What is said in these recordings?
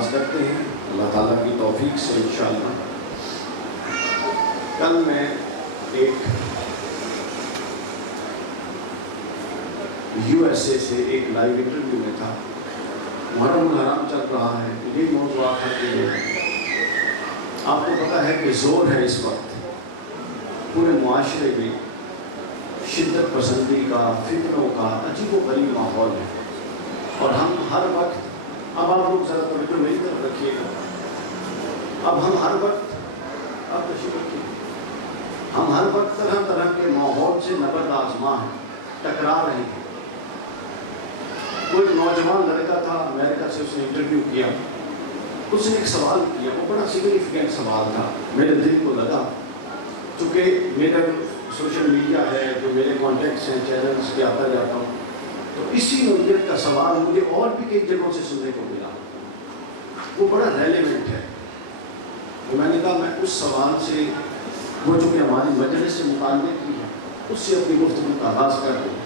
آغاز کرتے ہیں اللہ تعالیٰ کی توفیق سے انشاءاللہ۔ کل میں ایک USA سے ایک لائیو انٹرویو میں تھا، محرم الحرام چل رہا ہے، یہ موضوع تھا کہ آپ کو پتہ ہے کہ زور ہے اس وقت پورے معاشرے میں شدت پسندی کا، فتنوں کا عجیب و غریب ماحول ہے، اور ہم ہر وقت، اب آپ لوگ ذرا توجہ میری طرف رکھیے گا، اب ہم ہر وقت، آپ تشریف رکھیے، ہم ہر وقت طرح طرح کے ماحول سے نبرد آزما ہیں، ٹکرا رہے ہیں۔ کوئی نوجوان لڑکا تھا امریکہ سے، اس نے انٹرویو کیا، اس نے ایک سوال کیا، وہ بڑا سگنیفیکینٹ سوال تھا، میرے دل کو لگا، چونکہ میرا سوشل میڈیا ہے، جو میرے کانٹیکٹس ہیں، چینلز پہ آتا جاتا ہوں، تو اسی نوعیت کا سوال مجھے اور بھی کئی جگہوں سے سننے کو ملا، وہ بڑا ریلیونٹ ہے۔ تو میں نے کہا میں اس سوال سے، وہ جو کہ ہماری مجلس سے متعلق بھی ہے، اس سے اپنی گفتگو کا آغاز کر دوں۔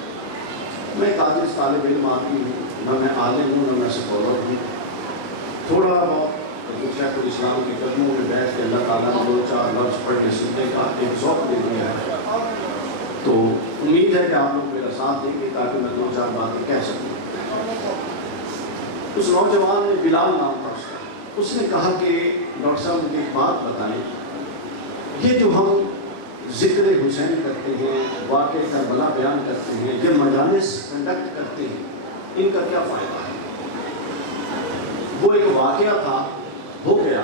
میں ایک عاجز طالب علم آدمی ہوں، نہ میں عالم ہوں، نہ میں سکولر ہوں، تھوڑا بہت شیخ الاسلام کے قدموں میں بیٹھ کے اللہ تعالیٰ نے دو چار لفظ پڑھ کے سننے کا ایک ذوق دے دیا ہے، تو امید ہے کہ آپ لوگ میرا ساتھ دیں گے تاکہ میں دو چار باتیں کہہ سکوں۔ اس نوجوان نے، بلال نام تھا اس نے کہا کہ ڈاکٹر صاحب مجھے ایک بات بتائیں، یہ جو ہم ذکر حسین کرتے ہیں، واقعہ کربلا بیان کرتے ہیں، یہ مجالس کنڈکٹ کرتے ہیں، ان کا کیا فائدہ ہے؟ وہ ایک واقعہ تھا، ہو گیا،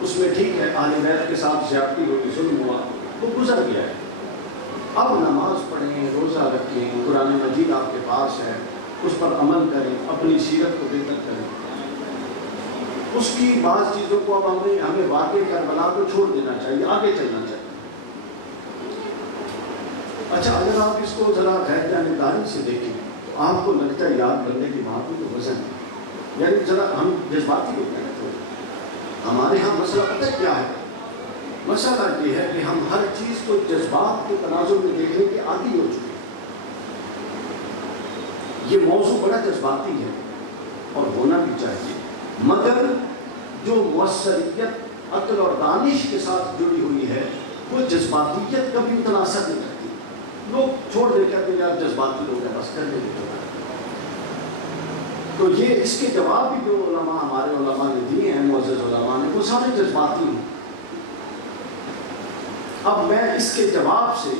اس میں ٹھیک ہے اہل بیت کے ساتھ زیادتی ہوئی، ظلم ہوا، وہ گزر گیا ہے، اب نماز پڑھیں، روزہ رکھیں، قرآن مجید آپ کے پاس ہے، اس پر عمل کریں، اپنی سیرت کو بہتر کریں۔ اس کی بعض چیزوں کو اب ہمیں واقع کربلا کو چھوڑ دینا چاہیے، آگے چلنا چاہیے۔ اچھا، اگر آپ اس کو ذرا غیر جانبداری سے دیکھیں، آپ کو لگتا ہے یاد کرنے کی بات میں تو وزن ہے، یعنی ذرا ہم جذباتی ہوتے ہیں، تو ہمارے ہاں مسئلہ پتہ کیا ہے؟ مسئلہ یہ ہے کہ ہم ہر چیز کو جذبات کے تناظر میں دیکھنے کے عادی ہو چکے ہیں۔ یہ موضوع بڑا جذباتی ہے اور ہونا بھی چاہیے، مگر جو مؤثریت عقل اور دانش کے ساتھ جڑی ہوئی ہے، وہ جذباتیت کبھی اتنا اثر نہیں کرتی۔ لوگ چھوڑ دے کہتے ہیں یار جذباتی لوگ ہیں، بس کر دیں گے۔ تو یہ اس کے جواب بھی جو علماء، ہمارے علماء نے دیے ہیں، معزز علماء نے، وہ سارے جذباتی ہیں۔ اب میں اس کے جواب سے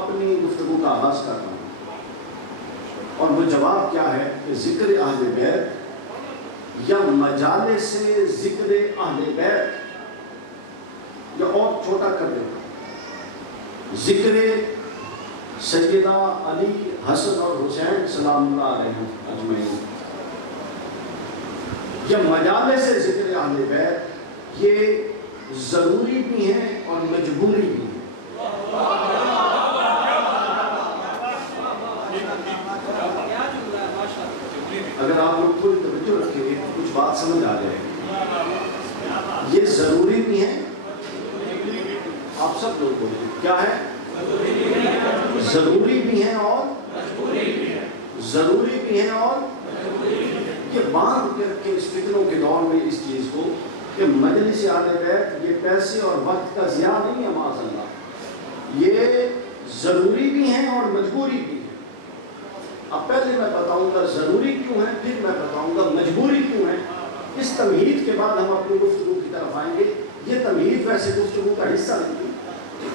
اپنی گفتگو کا آغاز کر رہا ہوں، اور وہ جواب کیا ہے کہ ذکر اہل بیت یا مجالس سے ذکر اہل بیت، یا اور چھوٹا کر دیتا ہوں، ذکر سیدہ علی، حسن اور حسین سلام اللہ علیہ اجمعین، یا مجالس سے ذکر اہل بیت، یہ ضروری بھی ہیں اور مجبوری بھی ہیں۔ اگر آپ لوگ تھوڑی توجہ رکھیں گے تو کچھ بات سمجھ آ جائے گی۔ یہ ضروری بھی ہیں، آپ سب لوگ بولیں کیا ہے؟ ضروری بھی ہیں اور ضروری بھی ہیں، اور یہ باندھ کے رکھیں اس فتنوں کے دور میں اس چیز کو کہ مجلس اہل بیت یہ پیسے اور وقت کا ضیاع نہیں ہے، معاذ اللہ، یہ ضروری بھی ہیں اور مجبوری بھی ہیں۔ اب پہلے میں بتاؤں گا ضروری کیوں ہے، پھر میں بتاؤں گا مجبوری کیوں ہے۔ اس تمہید کے بعد ہم اپنی گفتگو کی طرف آئیں گے۔ یہ تمہید ویسے گفتگو کا حصہ نہیں تھی،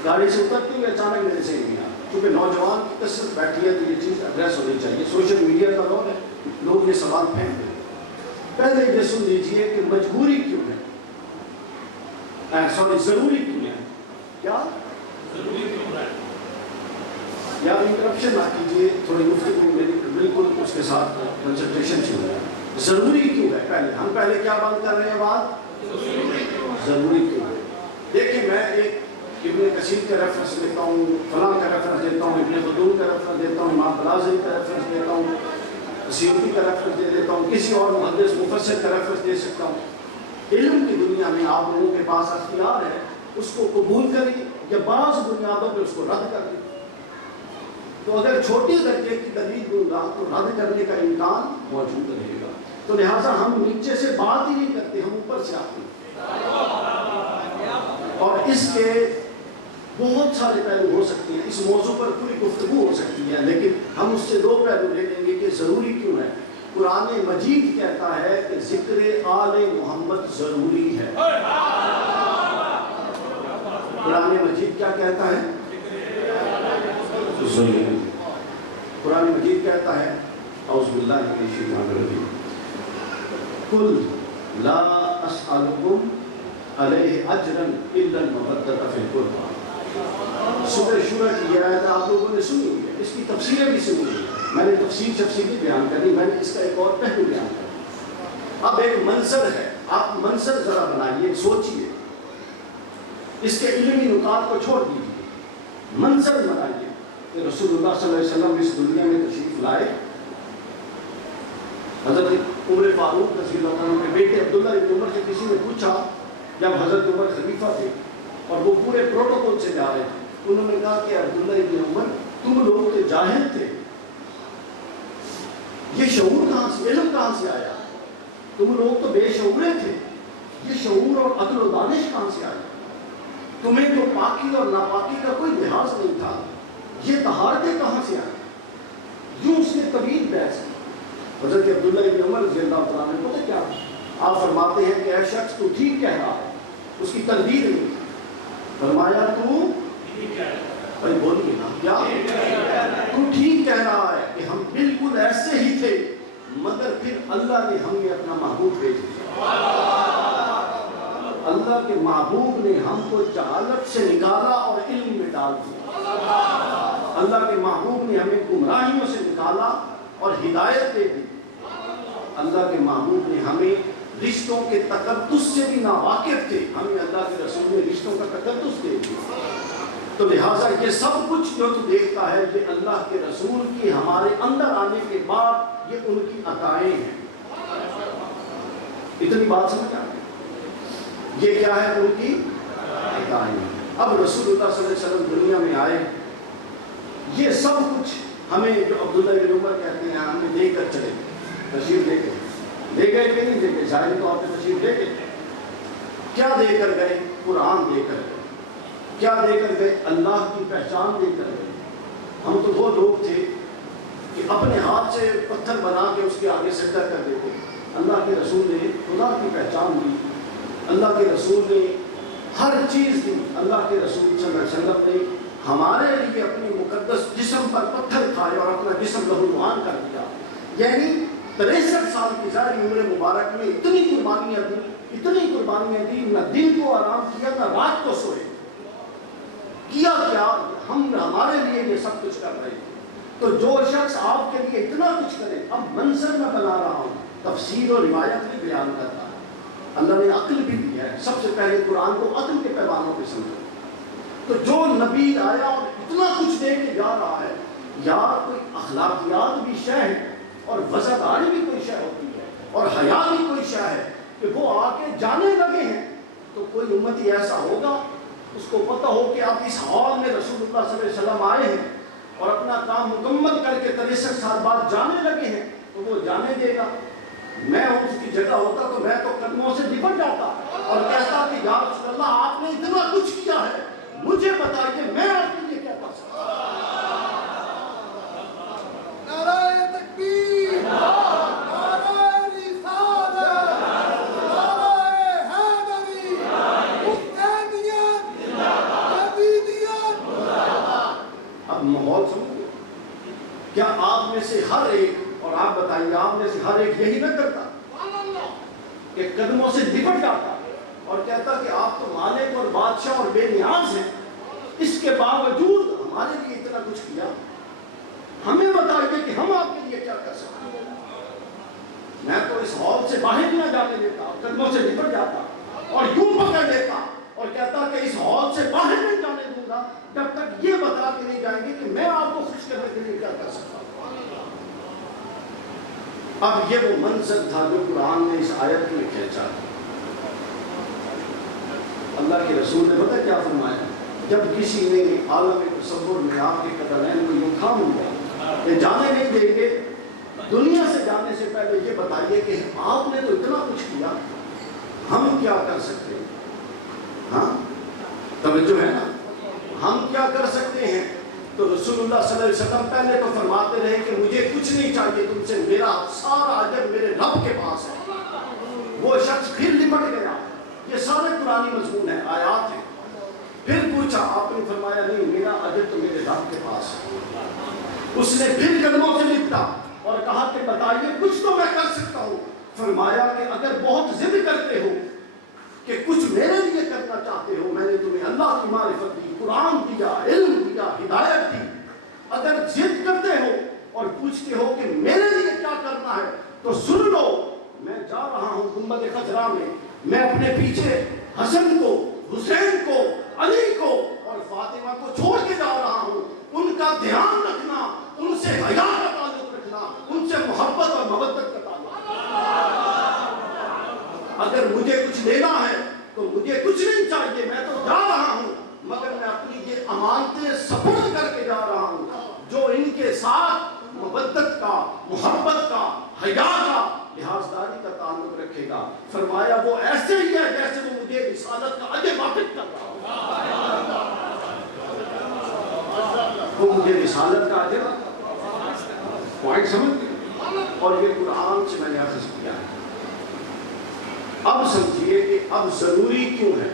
گاڑی سے اترتے ہوئے اچانک میرے سے نہیں آیا، کیونکہ نوجوان کی کثرت بیٹھی ہے تو یہ چیز ایڈریس ہونی چاہیے۔ سوشل میڈیا کا دور ہے، لوگ یہ سوال پھینک دیں۔ پہلے یہ سن لیجیے کہ مجبوری کیوں ہے، ضروری کیوں ہے، کیا ضروری کیوں ہے؟ یار انٹرپشن نہ کیجیے، تھوڑی گفتگو میری بالکل اس کے ساتھ کنسنٹریشن سے ہو رہا ہے۔ ضروری کیوں ہے؟ ہم پہلے کیا بات کر رہے ہیں؟ بات ضروری کیوں ہے۔ دیکھیں، میں ایک ابن کثیر کا ریفرنس دیتا ہوں، فلاں کا ریفرنس دیتا ہوں، ابن خلدون کا ریفرنس دیتا ہوں، امام بلازری کا ریفرنس دیتا ہوں، سیوطی کا ریفرنس دے دیتا ہوں، کسی اور محدث مفسر کا ریفرنس دے سکتا ہوں۔ علم کی دنیا میں آپ لوگوں کے پاس اختیار ہے، اس کو قبول کریں یا بعض بنیادوں پہ اس کو رد کر دیں۔ تو اگر چھوٹی درجے کی دلیل دوں گا تو رد کرنے کا امکان موجود رہے گا۔ تو لہٰذا ہم نیچے سے بات ہی نہیں کرتے، ہم اوپر سے آتے ہیں۔ اور اس کے بہت سارے پہلو ہو سکتے ہیں، اس موضوع پر پوری گفتگو ہو سکتی ہے، لیکن ہم اس سے 2 پہلو لے لیں گے کہ ضروری کیوں ہے۔ قرآن مجید کہتا ہے کہ ذکر آل محمد ضروری ہے۔ قرآن مجید کیا کہتا ہے؟ ضروری۔ قرآن مجید کہتا ہے اعوذ باللہ من الشیطان الرجیم قل لا اسألکم علیہ اجرا الا المودۃ فی القربى۔ سورہ شورى کی یہ آیت آپ لوگوں نے سنی ہوئی ہے، اس کی تفسیریں بھی سنی ہوئی ہے، میں نے تفصیلی بیان کرنی، میں نے اس کا ایک اور پہلو بیان کرنا۔ اب ایک منظر ہے، آپ منظر ذرا بنائیے، سوچئے، اس کے علمی نکات کو چھوڑ دیجیے، منظر بنائیے کہ رسول اللہ صلی اللہ علیہ وسلم اس دنیا میں تشریف لائے، حضرت عمر فاروق رضی اللہ عنہ کے بیٹے عبداللہ ابن عمر سے کسی نے پوچھا، جب حضرت عمر خلیفہ تھے اور وہ پورے پروٹوکول سے جا رہے تھے، انہوں نے کہا کہ عبداللہ ابن عمر تم لوگ تو جاہل تھے، یہ شعور کہاں سے، علم کہاں سے آیا؟ تم لوگ تو بے شعورے تھے، یہ شعور اور عقل و دانش کہاں سے آیا؟ تمہیں تو پاکی اور ناپاکی کا کوئی لحاظ نہیں تھا، یہ طہارتیں کہاں سے آئی؟ یوں اس نے طویل بحث کی۔ حضرت عبداللہ ابن عمر رضی اللہ تعالیٰ عنہ پتہ کیا آپ فرماتے ہیں کہ اے شخص تو ٹھیک کہہ رہا ہے، اس کی تردید نہیں، فرمایا تو بھائی بولیے نا، کیا تو ٹھیک کہہ رہا ہے کہ ہم بالکل ایسے ہی تھے، مگر پھر اللہ نے ہمیں اپنا محبوب بھیج دیا۔ اللہ کے محبوب نے ہم کو جہالت سے نکالا اور علم میں ڈال دیا۔ اللہ کے محبوب نے ہمیں گمراہیوں سے نکالا اور ہدایت دے دی۔ اللہ کے محبوب نے ہمیں رشتوں کے تقدس سے بھی ناواقف تھے، ہمیں اللہ کے رسول نے رشتوں کا تقدس دے دیا۔ تو لہٰذا یہ سب کچھ جو تو دیکھتا ہے یہ اللہ کے رسول کی ہمارے اندر آنے کے بعد یہ ان کی عطائیں ہیں۔ اتنی بات سمجھ آ گئی؟ یہ کیا ہے؟ ان کی عطائیں ہیں۔ اب رسول اللہ صلی اللہ علیہ وسلم دنیا میں آئے، یہ سب کچھ ہمیں جو عبداللہ بن عمر کہتے ہیں ہمیں دے کر چلے، تشریف دے کے لے گئے کہ نہیں دے گئے؟ ظاہر تو آپ نے تشریف دے گئے۔ کیا دے کر گئے؟ قرآن دے کر گئے۔ کیا دے کر گئے؟ اللہ کی پہچان دے کر گئے۔ ہم تو وہ لوگ تھے کہ اپنے ہاتھ سے پتھر بنا کے اس کے آگے سجدہ کر دیتے، اللہ کے رسول نے خدا کی پہچان دی، اللہ کے رسول نے ہر چیز دی، اللہ کے رسول صلی اللہ علیہ وسلم نے ہمارے لیے اپنی مقدس جسم پر پتھر کھائے اور اپنا جسم لہولوان کر دیا۔ یعنی 63 سال کی ظاہری عمر مبارک میں اتنی قربانیاں دی، نہ دن کو آرام کیا نہ رات کو سوئے، کیا ہم ہمارے لیے یہ سب کچھ کر رہے تھے۔ تو جو شخص آپ کے لیے اتنا کچھ کرے، اب منظر میں بنا رہا ہوں، تفسیر اور روایت بھی بیان کرتا ہے، اللہ نے عقل بھی دی ہے، سب سے پہلے قرآن کو عقل کے پیمانوں پہ سمجھو۔ تو جو نبی آیا اور اتنا کچھ دے کے جا رہا ہے، یا کوئی اخلاقیات بھی شے ہے اور وزاداری بھی کوئی شے ہوتی ہے اور حیا بھی کوئی شے ہے کہ وہ آ کے جانے لگے ہیں، تو کوئی امتی ایسا ہوگا اس کو پتہ ہو کہ اب اس حال میں رسول اللہ صلی اللہ علیہ وسلم آئے ہیں اور اپنا کام مکمل کر کے 63 سال بعد جانے لگے ہیں، تو وہ جانے دے گا۔ میں اس کی جگہ ہوتا تو میں تو قدموں سے لپٹ جاتا اور کہتا کہ یا رسول اللہ آپ نے اتنا کچھ کیا ہے، مجھے بتائیے میں آپ کے لیے کیا کر سکتا ہوں۔ نعرہ تکبیر، نعرہ رسالت، نعرہ حیدری، حسینیت، یزیدیت۔ اب ماحول سمجھو، کیا آپ میں سے ہر ایک، اور آپ بتائیے آپ میں سے ہر ایک یہی نہ کرتا کہ قدموں سے لپٹ جاتا اور کہتا کہ آپ تو مالک اور بادشاہ اور بے نیاز ہیں، اس کے باوجود ہمارے لیے اتنا کچھ کیا، ہمیں بتائیے کہ ہم آپ کے لیے کیا کر سکتے ہیں۔ میں تو اس ہال سے باہر نہ جانے دیتا، قدموں سے لپٹ جاتا اور یوں پکڑ لیتا اور کہتا کہ اس ہال سے باہر نہیں جانے دوں گا جب تک یہ بتا کے نہیں جائیں گے کہ میں آپ کو خوش کرنے کے لیے کیا کر سکتا ہوں۔ اب یہ وہ منظر تھا جو قرآن نے اس آیت میں کھینچا۔ اللہ کے رسول نے پتہ کیا فرمایا؟ جب کسی نے عالم تصور میں آپ کے قدمین کو یوں تھام لیا کہ جانے نہیں دیں گے دنیا سے جانے سے پہلے یہ بتائیے کہ آپ نے تو اتنا کچھ کیا، ہم کیا کر سکتے ہیں؟ ہاں توجہ ہے نا، ہم کیا کر سکتے ہیں؟ تو رسول اللہ صلی اللہ علیہ وسلم پہلے تو فرماتے رہے کہ مجھے کچھ نہیں چاہیے تم سے، میرا سارا اجر میرے رب کے پاس ہے۔ وہ شخص پھر لپٹ گیا، یہ سارے قرآنی مضمون ہیں، آیات ہیں۔ پھر پوچھا، آپ نے فرمایا نہیں، میرا اجر تو میرے رب کے پاس ہے۔ اس نے پھر قدموں سے لپٹا اور کہا کہ بتائیے کچھ تو میں کر سکتا ہوں۔ فرمایا کہ اگر بہت ضد کرتے ہو کہ کچھ میرے لیے کرنا چاہتے ہو، میں نے تمہیں اللہ کی معرفت دی، قرآن دیا، علم دیا، ہدایت دی، اگر ضد کرتے ہو اور پوچھتے ہو کہ میرے لیے کیا کرنا ہے تو سن لو، میں جا رہا ہوں گنبد خضرا میں اپنے پیچھے حسن کو، حسین کو، علی کو اور فاطمہ کو چھوڑ کے جا رہا ہوں۔ ان کا دھیان رکھنا، ان سے حیا کا تعلق رکھنا، ان سے محبت اور مودت کا تعلق رکھنا۔ اگر مجھے کچھ لینا ہے تو مجھے کچھ نہیں چاہیے، میں تو جا رہا ہوں، مگر میں اپنی یہ امانتیں سپرد کر کے جا رہا ہوں جو ان کے ساتھ مودت کا، محبت کا، حیا کا، لحاظداری کا تعلق رکھے گا۔ فرمایا وہ ایسے ہی ہے جیسے وہ مجھے رسالت کا اجر واپس کر رہا ہو۔ وہ مجھے رسالت کا اجر پوائنٹ سمجھ گئے، اور یہ قرآن سے میں نے اخذ کیا ہے۔ اب سمجھیے کہ اب ضروری کیوں ہے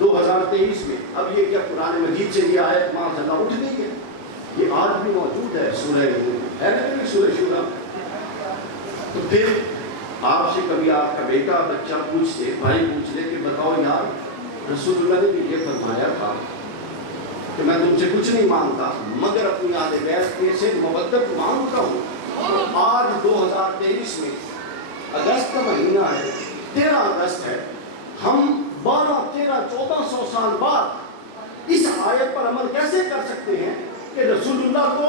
2023 میں، اب یہ کیا قرآن مجید سے یہ آیت معاذ اللہ اٹھ گئی ہے؟ یہ آج بھی موجود ہے سورہ ہے نا، سورہ شورى۔ تو پھر آپ سے کبھی آپ کا بیٹا بچہ پوچھتے، بھائی پوچھ لے کہ بتاؤ یار رسول اللہ نے بھی یہ فرمایا تھا کہ میں تم سے کچھ نہیں مانگتا مگر اپنی اہل بیت کے سے مودت مانگتا ہوں۔ اور آج 2023 میں اگست کا مہینہ ہے، 13 اگست ہے، ہم 12، 13، 1400 سال بعد اس آیت پر عمل کیسے کر سکتے ہیں کہ رسول اللہ کو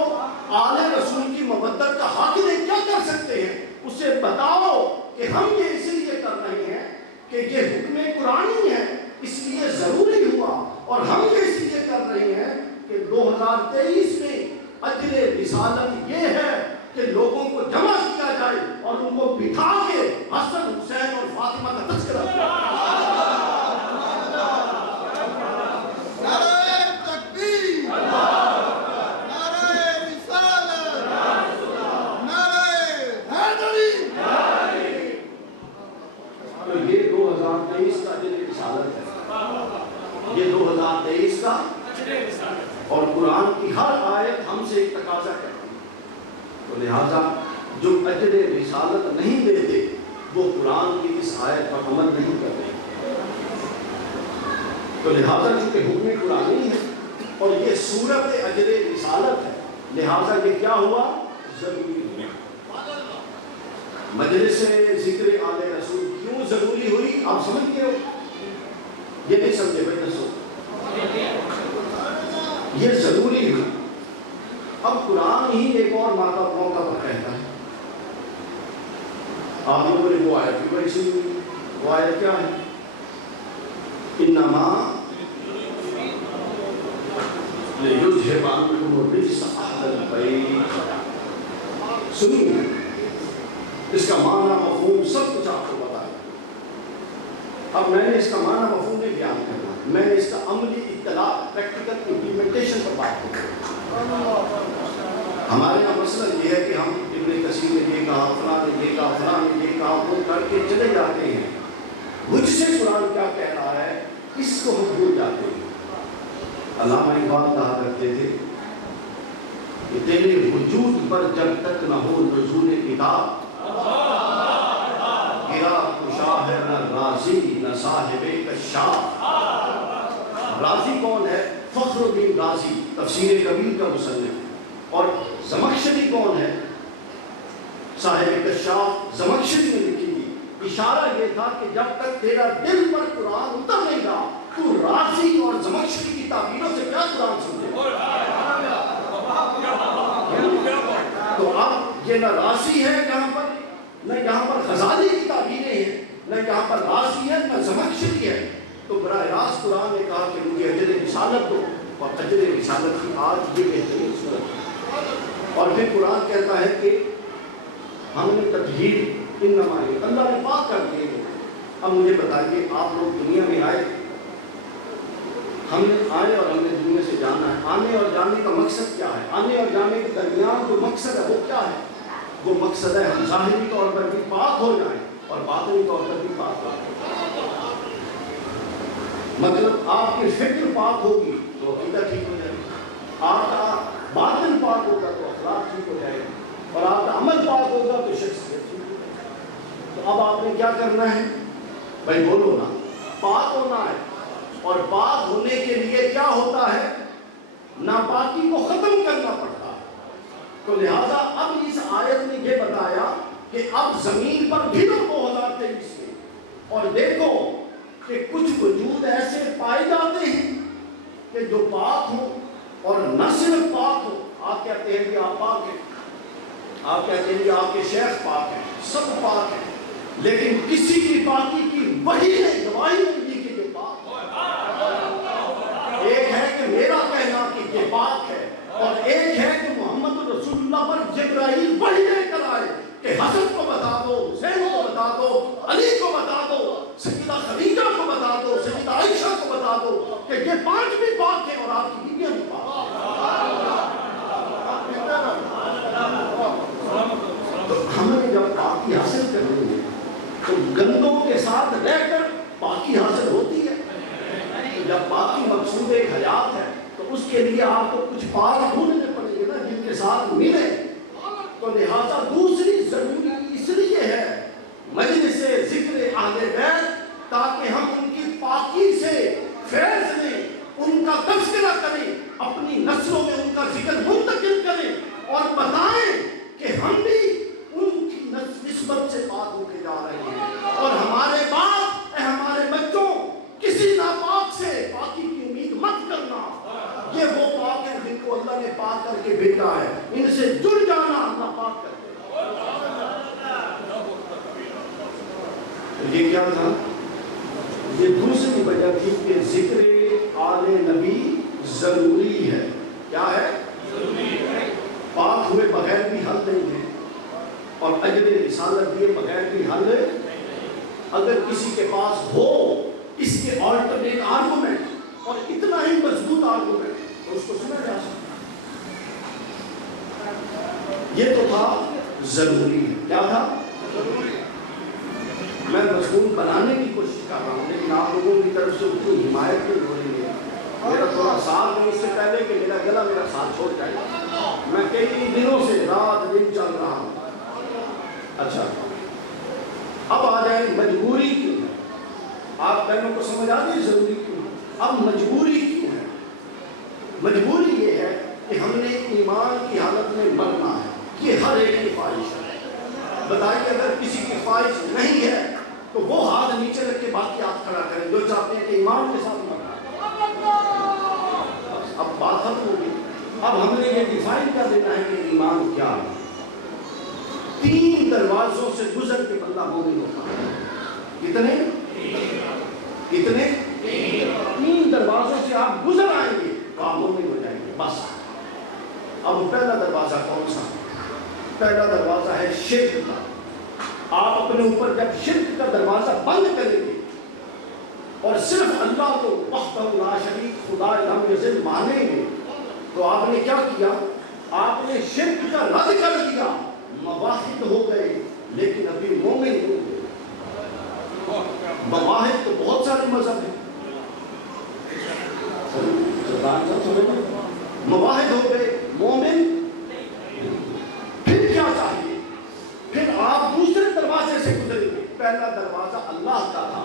آل رسول کی مودت کا حاصل کیا کر سکتے ہیں؟ اسے بتاؤ کہ ہم یہ اس لیے کر رہے ہیں کہ یہ حکم قرآنی ہے، اس لیے ضروری ہوا، اور ہم یہ اس لیے کر رہے ہیں کہ 2023 میں اجر رسالت یہ ہے کہ لوگوں کو جمع کیا جائے اور ان کو بٹھا کے حسن، حسین اور فاطمہ کا تذکرہ کیا جائے۔ تو یہ 2023 کا اجر رسالت ہے، یہ 2023 کا، اور قرآن کی ہر آیت ہم سے ایک تقاضا کرتی ہے۔ تو لہٰذا جو اجر رسالت نہیں دیتے وہ قرآن کی اس آیت پر عمل نہیں کرتے۔ تو لہٰذا چونکہ حکم قرآنی ہے اور یہ صورت اجر رسالت ہے، لہٰذا یہ کیا ہوا؟ ضروری ہوا۔ مجلس ذکر آل رسول کیوں ضروری ہوئی آپ سمجھ گئے ہو؟ یہ نہیں سمجھے بھائی دسو، یہ ضروری ہے۔ اب قرآن ہی ایک اور موقع پر کہتا ہے، آپ لوگوں نے وہ آیت بھی بڑی سنی، وہ آیت کیا ہے؟ انما لیذھب عنکم الرجس اہل البیت۔ سنیے اس کا معنی مفہوم سب کچھ آپ کو بتایا۔ اب میں نے اس کا معنی مفہوم نہیں بیان کرنا، میں نے اس کا عملی اطلاع، پریکٹیکل امپلیمنٹیشن پر بات کرنا۔ ہمارے یہاں مسئلہ یہ ہے کہ ہم ابن کثیر نے یہ کہا، فلاں نے یہ کہا، فلاں نے یہ کہا، وہ کر کے چلے جاتے ہیں۔ مجھ سے قرآن کیا کہہ رہا ہے اس کو ہم بھول جاتے ہیں۔ علامہ اقبال کہا کرتے تھے کہ تیرے وجود پر جب تک نہ ہو نزول کتاب، گرا کشا ہے نہ رازی نہ صاحب کشاف۔ رازی کون ہے؟ فخر الدین رازی، تفسیر کبیر کا مصنف۔ اور زمخشری کون ہے؟ صاحب کشاف، زمخشری نے لکھی تھی۔ اشارہ یہ تھا کہ جب تک تیرا دل پر قرآن اتر نہیں گا تو رازی اور زمخشری کی تعبیروں سے کیا قرآن سمجھے؟ تو اب یہ نہ راضی ہے یہاں پر، نہ یہاں پر غزالی کی تعبیریں ہیں، نہ یہاں پر راضی ہے نہ زمخشری ہے۔ تو براہ راست قرآن نے کہا کہ مجھے اجر رسالت دو، اور اجر رسالت کی آج یہ بہترین صورت ہے۔ اور پھر قرآن کہتا ہے کہ ہم نے تطہیر انما ہے، اللہ نے پاک کر دیے۔ اب مجھے بتائیے، آپ لوگ دنیا میں آئے، ہم نے آئے اور ہم نے دنیا سے جانا ہے۔ آنے اور جانے کا مقصد کیا ہے؟ آنے اور جانے کے درمیان جو مقصد ہے وہ کیا ہے؟ وہ مقصد ہے ہم ظاہری طور پر بھی پاک ہو جائیں اور باطنی طور پر بھی پاک ہو جائیں۔ مطلب آپ کی فکر پاک ہوگی تو عقیدہ ٹھیک ہو جائے گی، آپ کا باطن پاک ہوگا تو اخلاق ٹھیک ہو جائے گا، اور آپ کا عمل پاک ہوگا تو شخصیت ٹھیک ہو جائے گی۔ تو اب آپ نے کیا کرنا ہے؟ بھائی بولو نا، پاک ہونا ہے، اور پاک ہونے کے لیے کیا ہوتا ہے؟ ناپاکی کو ختم کرنا پڑتا ہے۔ تو لہذا اب اس آیت نے یہ بتایا کہ اب زمین پر پھرو 2023 میں، اور دیکھو کہ کچھ وجود ایسے پائے جاتے ہیں کہ جو پاک ہوں، اور نہ صرف پاک ہو، آپ کہتے ہیں کہ آپ پاک ہیں، آپ کہتے ہیں کہ آپ کے شیخ پاک ہیں، سب پاک ہیں، لیکن کسی کی پاکی کی وحی نے گواہی نہیں دی کہ یہ پاک ہے۔ ایک ہے کہ میرا کہنا کہ یہ پاک ہے، اور ایک ہے کہ محمد رسول اللہ پر جبرائیل وحی لے کر آئے کہ حسن کو بتا دو، حسین کو بتا دو، علی کو بتا دو، سیدہ خدیجہ کو بتا دو، سیدہ عائشہ کو بتا دو کہ یہ پانچ بھی پاک ہیں اور آپ کی بیویاں بھی پاک ہیں۔ تو ہمیں جب پاکی حاصل کرنی ہے تو گندوں کے ساتھ رہ کر پاکی حاصل ہوتی ہے۔ جب پاکی مقصود ایک حیات ہے تو اس کے لیے آپ کو کچھ پاک ڈھونڈنے پڑیں گے نا جن کے ساتھ ملے۔ تو لہذا دوسری ضروری اس لیے ہے مجلس ذکر اہل بیت، تاکہ ہم ان کی پاکی سے فیض لیں، ان کا تذکرہ کریں، اپنی نسلوں میں ان کا ذکر منتقل کریں، اور بتائیں کہ ہم بھی ان کی نسبت سے پاک ہو کے جا رہے ہیں، اور ہمارے باپ اے ہمارے بچوں کسی ناپاک سے پاکی کی امید مت کرنا۔ یہ وہ پاک ہیں جن کو اللہ نے پاک کر کے بھیجا ہے، ان سے جڑ جانا اللہ پاک کر کے۔ یہ کیا تھا؟ یہ دوسری وجہ تھی کہ ذکر آل نبی ضروری ہے۔ کیا ہے؟ ضروری ہے۔ پاک ہوئے بغیر بھی حل نہیں ہے، اور اجر رسالت دیے بغیر بھی حل ہے۔ اگر کسی کے پاس ہو اس کے آلٹرنیٹ آرگومنٹ، اور اتنا ہی مضبوط آرگومنٹ، تو اس کو سنا جا سکتا۔ یہ تو تھا ضروری ہے۔ کیا تھا؟ ضروری۔ میں مضمون بنانے کی کوشش کر رہا ہوں، لیکن آپ لوگوں کی طرف سے اس کو حمایت نہیں ہو رہی ہے۔ میرا تھوڑا ساتھ ہے، اس سے پہلے کہ میرا گلا میرا ساتھ چھوڑ جائے، میں کئی دنوں سے رات دن چل رہا ہوں۔ اچھا، اب آ جائیں مجبوری کیوں ہے۔ آپ پہلوں کو سمجھ آ گئی ضروری کیوں ہے، اب مجبوری کیوں ہے۔ مجبوری یہ ہے کہ ہم نے ایمان کی حالت میں مرنا ہے، یہ ہر ایک کی خواہش ہے۔ بتائیے اگر کسی کی خواہش نہیں ہے تو وہ ہاتھ نیچے رکھ کے باقی ہاتھ کھڑا کریں جو چاہتے ہیں کہ ایمان کے ساتھ مرنا ہے۔ اب بات ختم ہوگی۔ اب ہم نے یہ ڈیفائن کر دینا ہے کہ ایمان کیا ہے۔ 3 دروازوں سے گزر کے بندہ مومن ہوتا ہے۔ کتنے؟ کتنے؟ 3 دروازوں سے آپ گزر آئیں گے تو آپ مومن ہو جائیں گے، بس۔ اب پہلا دروازہ کون سا؟ پہلا دروازہ ہے شرک کا۔ آپ اپنے اوپر جب شرک کا دروازہ بند کریں گے اور صرف اللہ کو وحدہ لا شریک خدا لم یزل مانیں گے، تو آپ نے کیا کیا؟ آپ نے شرک کا رد کر دیا، مواحد ہو گئے، لیکن ابھی مومن ہو گئے۔ مواحد تو بہت سارے مذہب ہیں، مواحد ہو گئے، مومن۔ پھر کیا چاہیے؟ پھر آپ دوسرے دروازے سے گزریں گے۔ پہلا دروازہ اللہ کا تھا،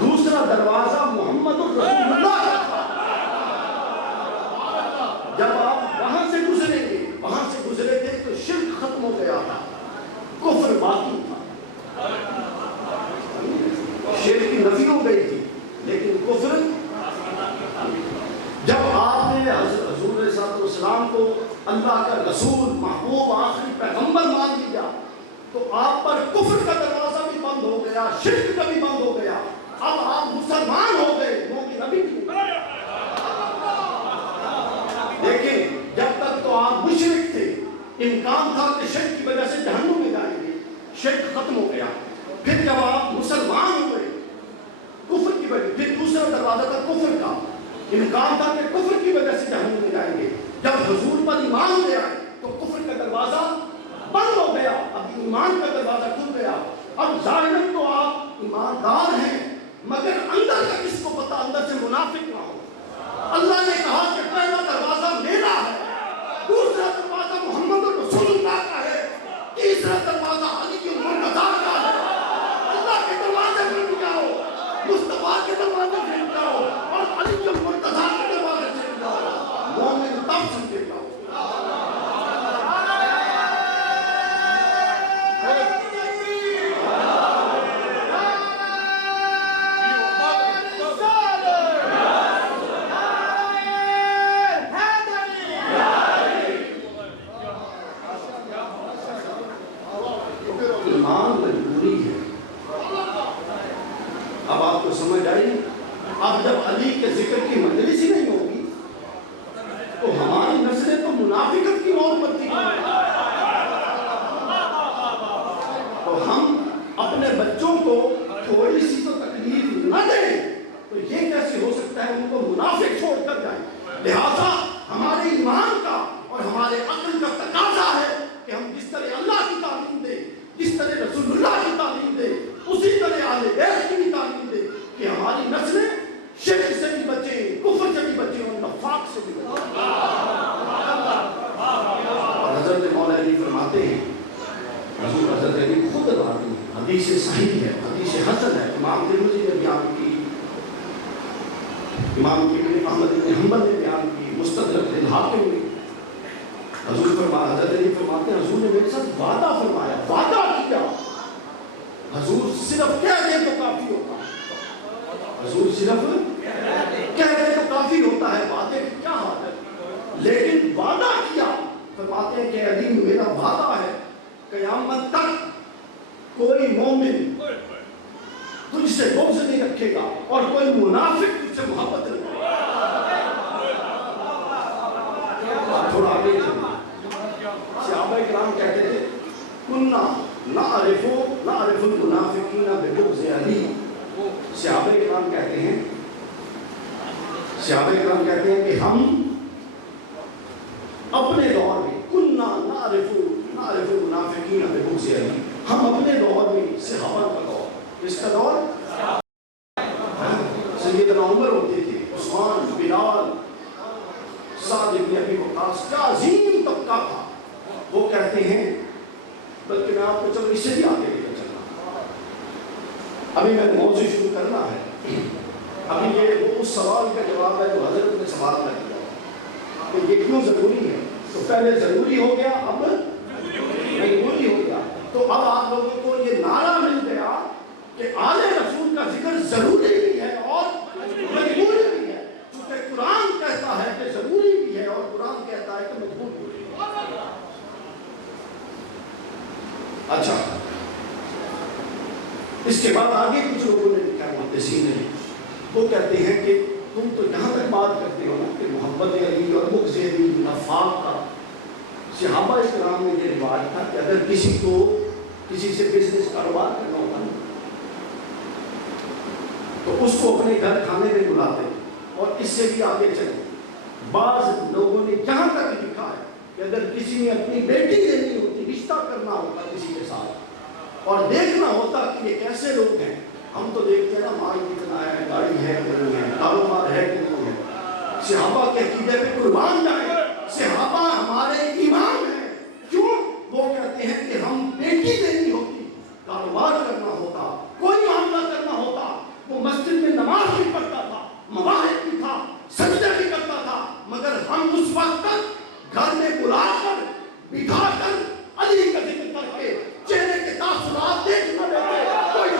دوسرا دروازہ محمد رسول اللہ کا تھا۔ جب آپ وہاں سے گزریں گے، وہاں سے گزرے تھے تو شرک ختم ہو گیا تھا، کفر باقی تھا۔ شرک کی نفی ہو گئی تھی لیکن کفر۔ جب آپ نے حضور صلی اللہ علیہ وسلم کو اللہ کا رسول محبوب آخری پیغمبر مان لیا تو آپ پر کفر کا دروازہ بھی بند ہو گیا، شرک کا بھی بند ہو گیا۔ اب آپ مسلمان ہو گئے، مومن ابھی کیوں؟ دیکھیں، جب تک تو آپ مشرک تھے، امکان تھا کہ شرک کی وجہ سے جہنم میں جائیں گے، شرک ختم ہو گیا۔ پھر جب آپ مسلمان ہوئے کفر کی وجہ، پھر دوسرا دروازہ تھا کفر کا، امکان تھا کہ کفر کی وجہ سے جہنم میں جائیں گے۔ جب حضور پر ایمان لے آئے تو کفر کا دروازہ بند ہو گیا، اب ایمان کا دروازہ کھل گیا۔ اب ظاہراً تو آپ ایماندار ہیں، مگر اندر کا کس کو پتا، اندر سے منافق نہ ہو۔ اللہ نے کہا کہ پہلا دروازہ میرا ہے، دوسرا دروازہ محمد رسول اللہ کا ہے، تیسرا دروازہ علی المرتضیٰ کا ہے۔ اللہ کے دروازے پر بھی جاؤ، مصطفیٰ کے دروازے سے بھی جاؤ، اور علی المرتضیٰ کے دروازے سے بھی جاؤ، مومن تب سمجھے جاؤ۔ ایمان مجبوری ہے۔ اب آپ کو سمجھ آئی؟ اب جب علی کے ذکر کی مجلس ہی نہیں ہوگی تو ہماری نسلیں تو منافقت کی موت مرتی ہیں۔ تو ہم اپنے بچوں کو تھوڑی سی تو تکلیف نہ دیں تو یہ کیسے ہو سکتا ہے ان کو منافق چھوڑ کر جائیں؟ لہذا ہمارے ایمان کا اور ہمارے عقل کا تقاضا ہے کہ ہم جس طرح اللہ کی تعلیم دیں، جس طرح رسول اللہ کی تعلیم دیں، اسی طرح اہل بیت کی بھی تعلیم دیں کہ ہماری نسلیں شرک سے بھی بچیں، کفر سے بھی بچیں اور نفاق سے بھی بچیں۔ اور حضرت مولا علی فرماتے ہیں، حضور حضرت علی خود راوی ہیں، حدیث صحیح ہے، حدیث حسن ہے، امام ترمذی نے بیان کی، امام ابن احمد بن حنبل نے بیان کی، مستدرک الحاکم نے۔ حضور حضرت علی فرماتے ہیں حضور نے میرے ساتھ وعدہ فرمایا، وعدہ کیا، حضور صرف کہہ دیں تو کافی ہوتا ہے، حضور صرف کہہ دیں تو کافی ہوتا ہے، وعدے کی کیا حال ہے، لیکن وعدہ کیا، فرماتے ہیں کہ علی میرا وعدہ ہے قیامت تک کوئی مومن تجھ سے بغض نہیں رکھے گا اور کوئی منافق تجھ سے محبت نہیں کرے گا۔ تھوڑا آگے چلیں، صحابہ کرام کہتے تھے کننا نعرف المنافقین ببغض علی۔ صحابہ کرام کہتے ہیں کہ ہم اپنے دور میں کننا نعرف المنافقین ببغض علی، ہم اپنے دور میں صحابہ کا دور، کس کا دور؟ سیدنا عمر ہوتے تھے، عثمان، بلال، سعد بن ابی وقاص، کیا عظیم طبقہ تھا۔ وہ کہتے ہیں، بلکہ میں آپ کو چلو اس سے بھی آگے لے کر چلنا، ابھی میں موضوع شروع کرنا ہے، ابھی یہ وہ اس سوال کا جواب ہے جو حضرت نے سوال کر دیا کہ یہ کیوں ضروری ہے، تو پہلے ضروری ہو گیا، اب مجبوری ہو گیا، تو اب آپ لوگوں کو یہ نعرہ مل گیا کہ آل رسول کا ذکر ضروری بھی ہے اور مجبوری بھی ہے، کیونکہ قرآن کہتا ہے کہ ضروری بھی ہے اور قرآن کہتا ہے کہ مجبوری بھی ہے۔ اچھا، اس کے بعد آگے کچھ لوگوں نے لکھا ہے، محدثین نے، وہ کہتے ہیں کہ تم تو یہاں تک بات کرتے ہو نا کہ محبت علی اور بغض علی نفاق کا، صحابہ کرام میں یہ رواج تھا کہ اگر کسی کو کسی سے بزنس کاروبار کرنا ہوتا نا تو اس کو اپنے گھر کھانے میں بلاتے، اور اس سے بھی آگے چلے، بعض لوگوں نے جہاں تک لکھا ہے کہ اگر کسی نے اپنی بیٹی دینی ہوتی، رشتہ کرنا ہوتا کسی کے ساتھ اور دیکھنا ہوتا کہ یہ کیسے لوگ ہیں، ہم تو دیکھتے ہیں نا مال کتنا ہے، گاڑی ہے کہ نہیں ہے، کاروبار ہے کہ نہیں ہے، صحابہ کے عقیدے پہ قربان جائیں، صحابہ ہمارے امام ہیں، کیوں؟ وہ کہتے ہیں کہ ہم بیٹی دینی ہوتی، کاروبار کرنا ہوتا، کوئی معاملہ کرنا ہوتا، وہ مسجد میں نماز بھی پڑھتا تھا، مواہب بھی تھا، سجدہ بھی کرتا تھا، مگر ہم اس وقت تک گھر میں بلا کر بٹھا کر علی کا ذکر کر کے چہرے کے تاثرات دیکھ نہ لیتے، کوئی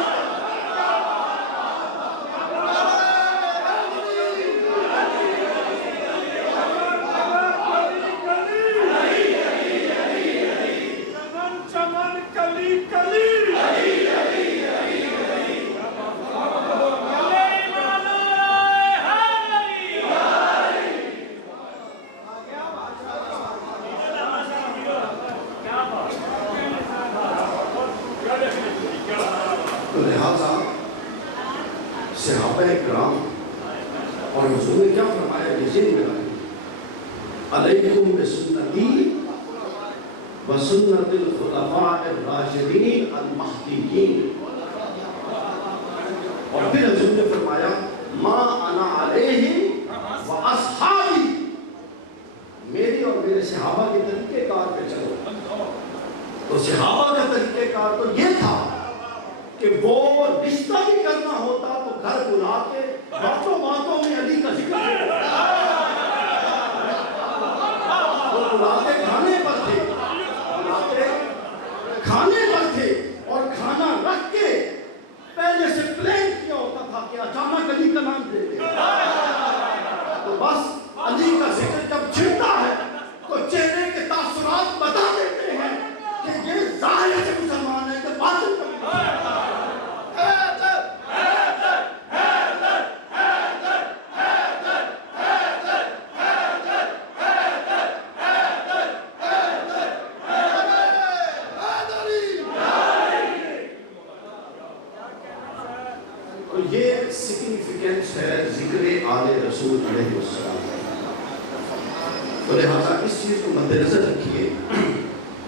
تو لہٰذا صحابہ کرام اور حضور نے کیا فرمایا کہ ذہن میں رکھیں علیکم بسنتی وسنت الخلفاء الراشدین المہدیین، اور پھر حضور نے فرمایا ما انا علیہ و اصحابی، میری اور میرے صحابہ کے طریقہ کار پہ چلو۔ تو صحابہ کا طریقہ کار تو یہ تھا کہ وہ رشتہ بھی کرنا ہوتا تو گھر بلا کے باتوں باتوں میں علی کا ذکر کرتا، وہ بلاتے کھانے پر تھے، بلاتے کھانے پر تھے، اور کھانا رکھ کے پہلے سے پلان کیا ہوتا تھا کہ اچانک علی کا نام دے دے، تو بس علی کا ذکر جب چھڑتا ہے تو چہرے کے تاثرات بتا دیتے ہیں کہ یہ ظاہر سے مسلمان ہے کہ باطن کا سگنیفیکنس ہے ذکر آل رسول علیہ السلام۔ تو لہٰذا اس چیز کو مد نظر رکھیے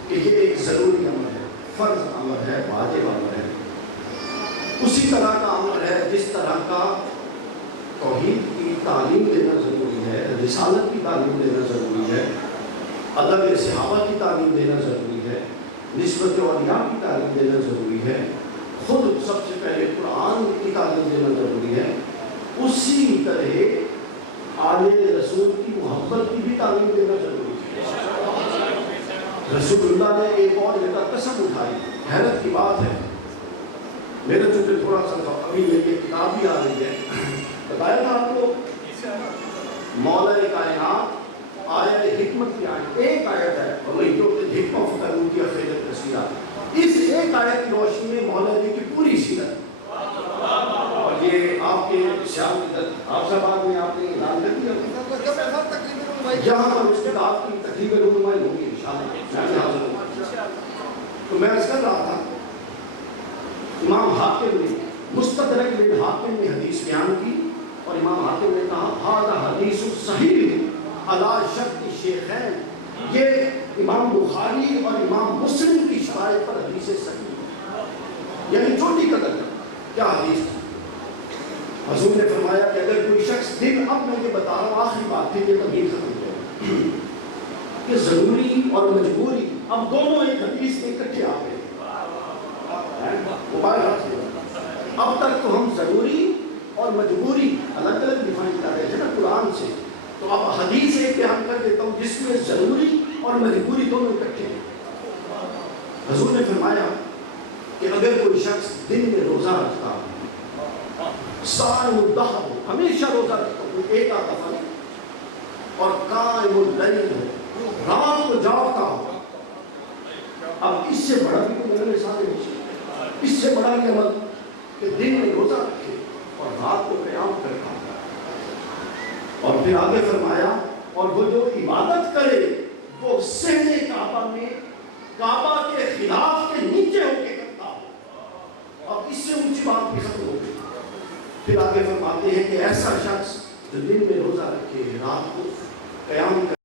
کہ یہ ایک ضروری عمل ہے، فرض عمل ہے، واجب عمل ہے، اسی طرح کا عمل ہے جس طرح کا توحید کی تعلیم دینا ضروری ہے، رسالت کی تعلیم دینا ضروری ہے، ادب صحابہ کی تعلیم دینا ضروری ہے، نسبت اولیاء کی تعلیم دینا ضروری ہے، خود سب سے پہلے قرآن کی تعلیم دینا ضروری ہے، اسی طرح آل رسول کی محبت کی بھی تعلیم دینا ضروری ہے۔ رسول اللہ نے ایک اور جگہ قسم اٹھائی، حیرت کی بات ہے، میرا چونکہ تھوڑا سا ابھی یہ کتاب بھی آ رہی ہے، بتایا تھا آپ کو مولا کائنات آیت حکمت کی آیت، ایک آیت ہے اور وہی جو کہ حکمت فتح کی خیرت تسیرات، اس ایک آیت کی روشنی میں مولا علی کی پوری سیرت، اور یہ آپ کے شام کی آپ صاحب میں آپ نے اعلان کر دیا یہاں پر اس کتاب کی تقریب رونمائی ہوگی انشاءاللہ۔ تو میں عرض کر رہا تھا امام حاکم نے مستدرک بن حاکم نے حدیث بیان کی، اور امام حاکم نے کہا ھذا حدیث صحیح علی شرط الشیخین، یہ امام بخاری اور امام مسلم کی شرائط پر حدیث صحیح ہے، یعنی چھوٹی قدر کیا حدیث تھی۔ حضور نے فرمایا کہ اگر کوئی شخص دن، اب میں یہ بتا رہا ہوں آخری بات تھی، یہ تبلیغ ختم ہو جائے، کہ ضروری اور مجبوری اب دونوں ایک حدیث میں اکٹھے آ گئے، موبائل ہاتھ سے اب تک تو ہم ضروری اور مجبوری الگ الگ ڈیفائن کر رہے تھے نا قرآن سے، تو اب حدیث ایک بیان کر دیتا ہوں جس میں ضروری اور مجبوری دونوں اکٹھے ہیں۔ حضور نے فرمایا کہ اگر کوئی شخص دن میں روزہ رکھتا ہو، صائم الدہر ہو، ہمیشہ روزہ رکھتا ہو، ایک آدھا نہیں، اور قائم اللیل ہو، رات کو جاگتا ہو، اب اس سے بڑا بھی کوئی میرے ساتھ نہیں، اس سے بڑا بھی عمل کہ دن میں روزہ رکھے اور رات کو قیام کرتا، اور پھر آگے فرمایا اور وہ جو عبادت کرے وہ صحن کعبہ میں کعبہ کے خلاف کے نیچے ہو کے کرتا ہو، اب اس سے اونچی بات بھی ختم ہو گئی۔ پھر آگے فرماتے ہیں کہ ایسا شخص جو دن میں روزہ رکھے رات کو قیام کرے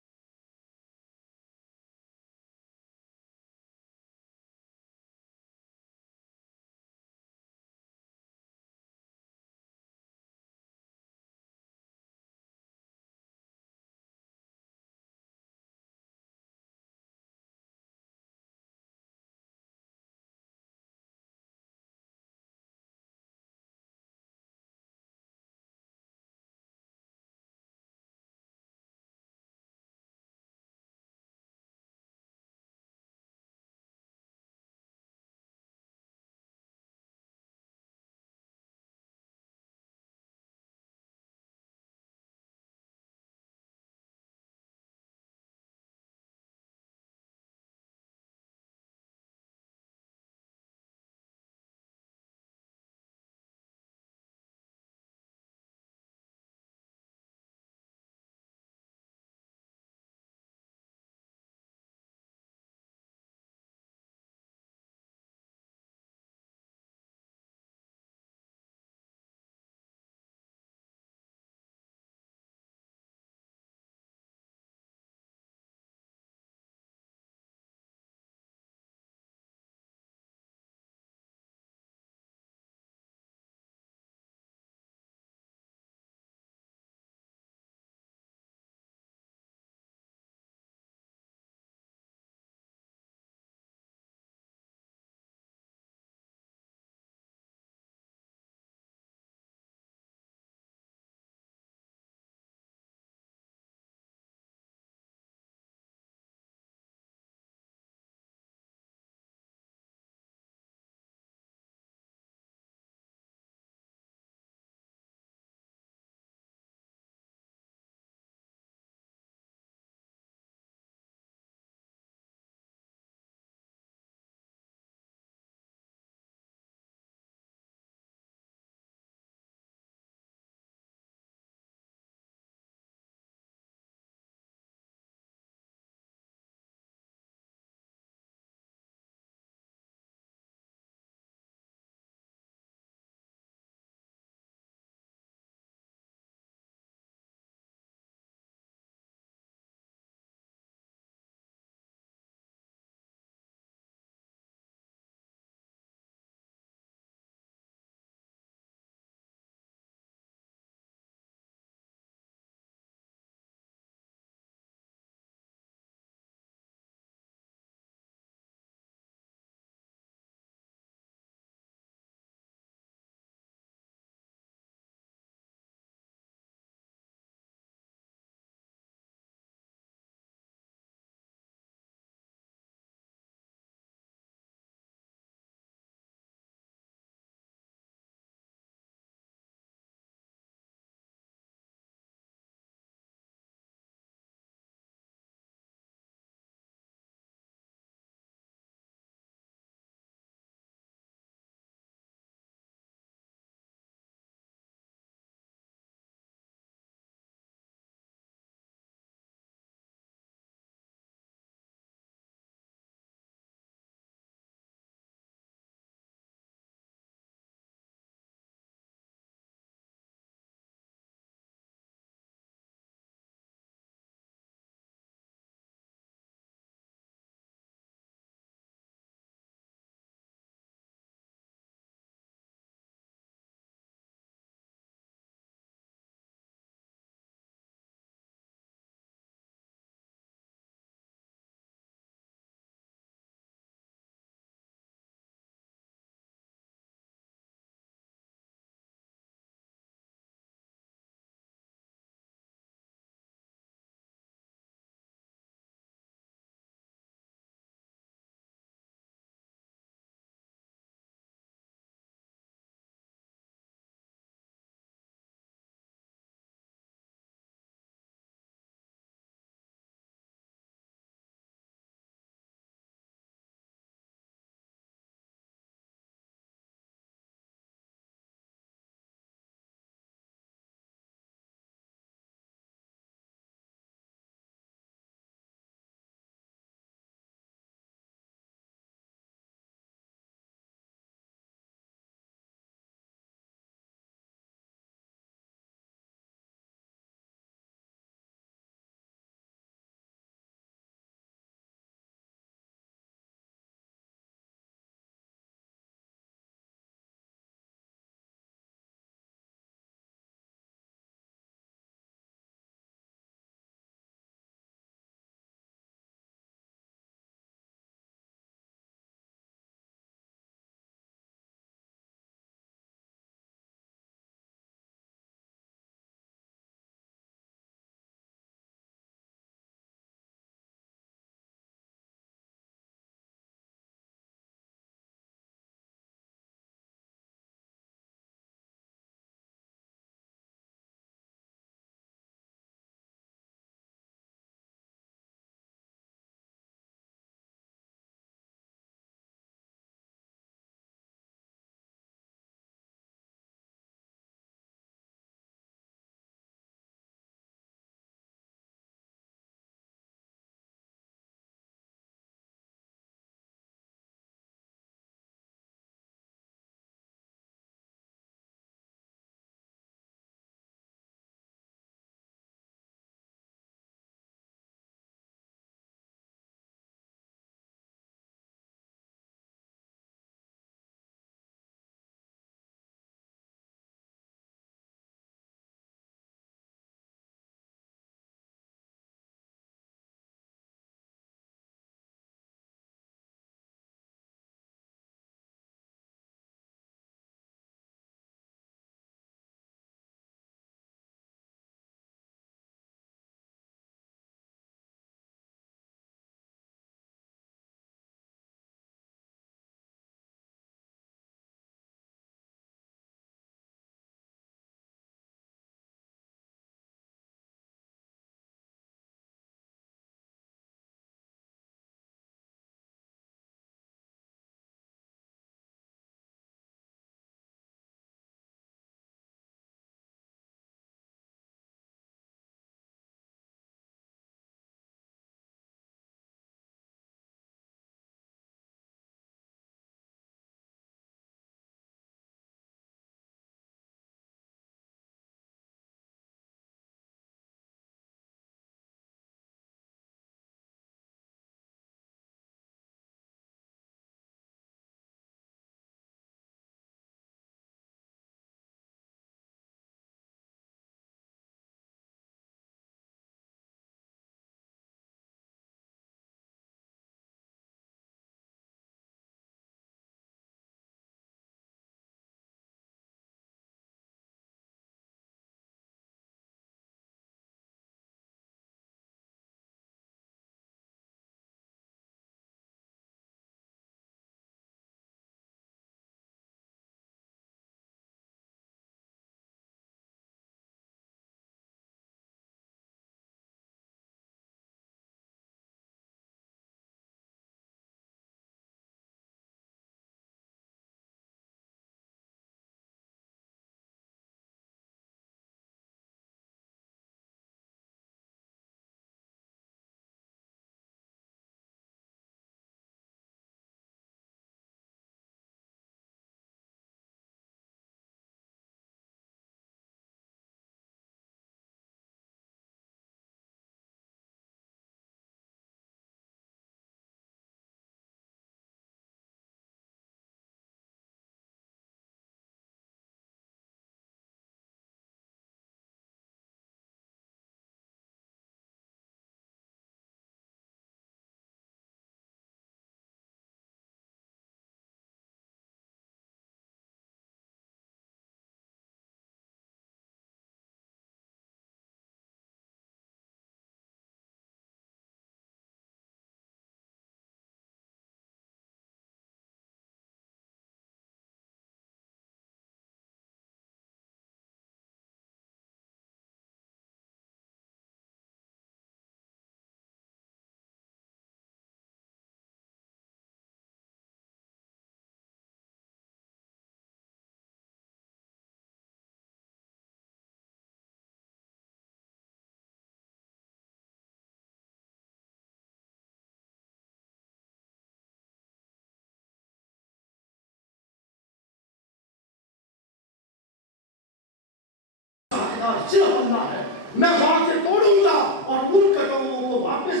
صرف اللہ ہے، میں وہاں سے توڑوں گا اور ان قدموں کو واپس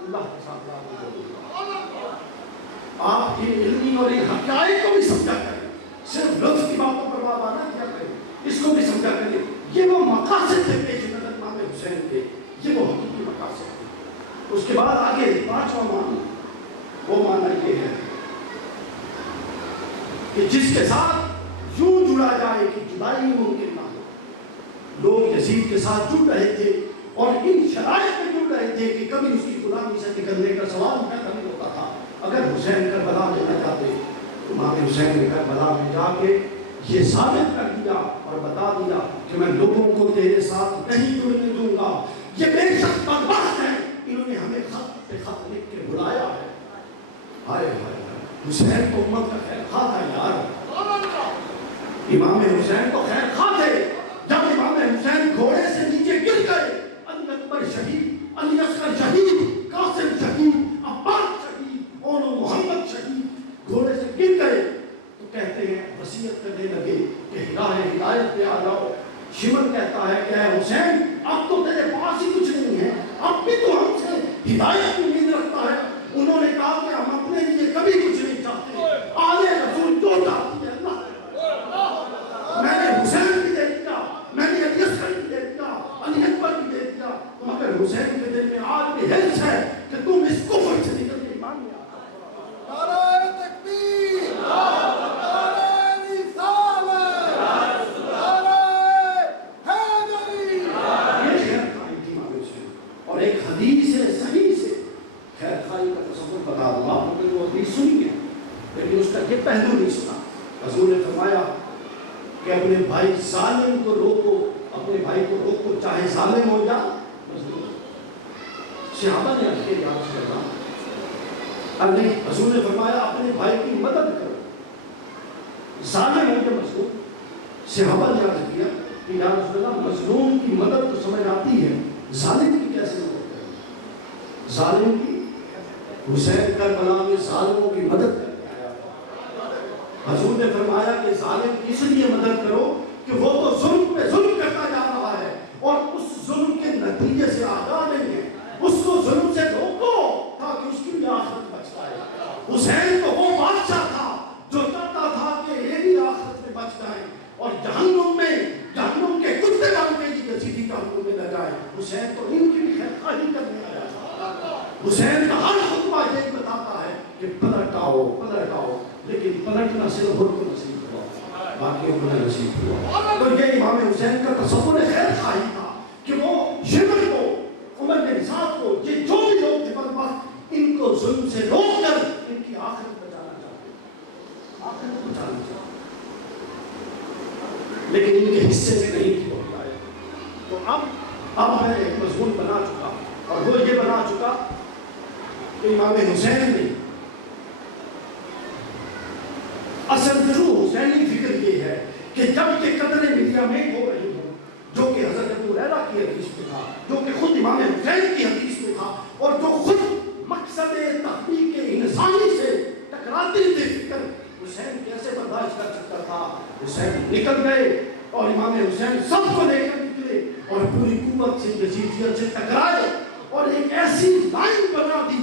اللہ کے ساتھ لا دوں گا۔ آپ ان علمی اور ان حقائق کو بھی سمجھا کریں، صرف لفظ کی باتوں پر بابا نہ کیا کریں، اس کو بھی سمجھا کریں۔ یہ وہ مقاصد تھے پیش نظر امام حسین کے، یہ وہ حقیقی مقاصد تھے۔ اس کے بعد آگے پانچواں معنی، وہ معنی یہ ہے کہ جس کے ساتھ یوں جڑا جائے کہ جدائی ممکن نہ ہو۔ لوگ یزید کے ساتھ جڑ رہے تھے اور ان شرائط میں جڑ رہے تھے کہ کبھی اس کی غلامی سے نکلنے کا سوال پیدا نہیں ہوتا تھا۔ اگر حسین کربلا لینا چاہتے تو امام حسین نے کربلا میں جا کے یہ ثابت کر دیا اور بتا دیا کہ میں لوگوں کو تیرے ساتھ نہیں جڑنے دوں گا، یہ بے شک بدبخت ہیں، انہوں نے ہمیں خط پہ خط لکھ کے بلایا ہے۔ ہائے ہائے حسین کو امت کا خیر خواہ تھا یار، امام حسین کو خیر خواہ تھے۔ جب امام حسین گھوڑے سے نیچے گر گئے، علی اکبر شہید، علی اصغر شہید، قاسم شہید، عباس شہید اور محمد شہید گھوڑے سے گر گئے تو کہتے ہیں، وصیت کرنے لگے کہ راہ ہدایت پہ آ جاؤ۔ شمر کہتا ہے کہ اے حسین اب تو تیرے پاس ہی کچھ نہیں ہے، اب بھی تو ہم سے ہدایت کی امید رکھتا ہے۔ انہوں نے کہا کہ ہم اپنے لیے کبھی کچھ نہیں چاہتے، آل رسول جو چاہتی ہے اللہ۔ میں نے حسین بھی دے دیا، میں نے علی اصغر بھی دے دیا، علی اکبر بھی دے دیا، مگر حسین کے دل میں آج بھی حرص ہے کہ تم اس کفر سے نکل کے ایمان میں آ جاؤ۔ نعرہ تکبیر، نعرہ رسالت، نعرہ حیدری۔ یہ خیر خواہی تھی امام حسین، اور ایک حدیث صحیح سے خیر خواہی کا تصور بتا دوں۔ آپ نے وہ حدیث سنی ہے لیکن اس کا یہ پہلو نہیں سنا۔ حضور نے فرمایا کہ اپنے بھائی ظالم کو روکو، اپنے بھائی کو روکو چاہے ظالم ہو یا مظلوم۔ صحابہ نے عرض کیا یا رسول اللہ، علی حضور نے فرمایا اپنے بھائی کی مدد کرو، ظالم ہو یا مظلوم۔ صحابہ نے عرض کیا کہ یا رسول اللہ مظلوم کی مدد تو سمجھ آتی ہے، ظالم کی کیسے مدد کریں؟ ظالم کی حسین کربلا میں ظالموں کی مدد کرتے آیا۔ حضور نے فرمایا کہ ظالم کی اس لیے مدد کرو کہ وہ تو ظلم پہ ظلم کرتا جا رہا ہے اور اس ظلم کے نتیجے سے آگاہ نہیں ہے، اس کو ظلم سے روکو تاکہ اس کی بھی آخرت بچ جائے۔ حسین تو وہ بادشاہ تھا جو چاہتا تھا کہ یہ بھی آخرت میں بچ جائے اور جہنم کے کتے بن کے یزیدی جہنم میں نہ جائے۔ حسین تو ان کی بھی خیر خواہی کرنے آیا تھا۔ حسین کا ہر خطبہ یہی بتاتا ہے کہ پلٹ آؤ، لیکن پلٹنا صرف ان کو نصیب ہوا، باقیوں کو نہ نصیب ہوا۔ تو یہ امام حسین کا تصور خیر خواہی تھا کہ وہ شمر کو، عمر بن سعد کو، یہ جو بھی لوگ تھے بدبخت، ان کو ظلم سے روک کر ان کی آخرت بچانا چاہتے، آخرت بچانا چاہتے، لیکن ان کے حصے میں نہیں تھی وہ ہدایت۔ تو اب میں ایک مضمون بنا چکا اور وہ یہ بنا چکا کہ امام حسین نے اصل جو حسینی فکر یہ ہے کہ جب یہ قتل میڈیا میں ہو رہی ہوں، جو کہ حضرت ابو ہریرہ کی حدیث میں تھا، جو کہ خود امام حسین کی حدیث میں تھا، اور جو خود مقصد تحقیق انسانی سے ٹکراتی تھی فکر، حسین کیسے برداشت کر سکتا تھا؟ حسین نکل گئے اور امام حسین سب کو لے کر نکلے اور پوری قوت سے یزیدیت سے ٹکرائے اور ایک ایسی لائن بنا دی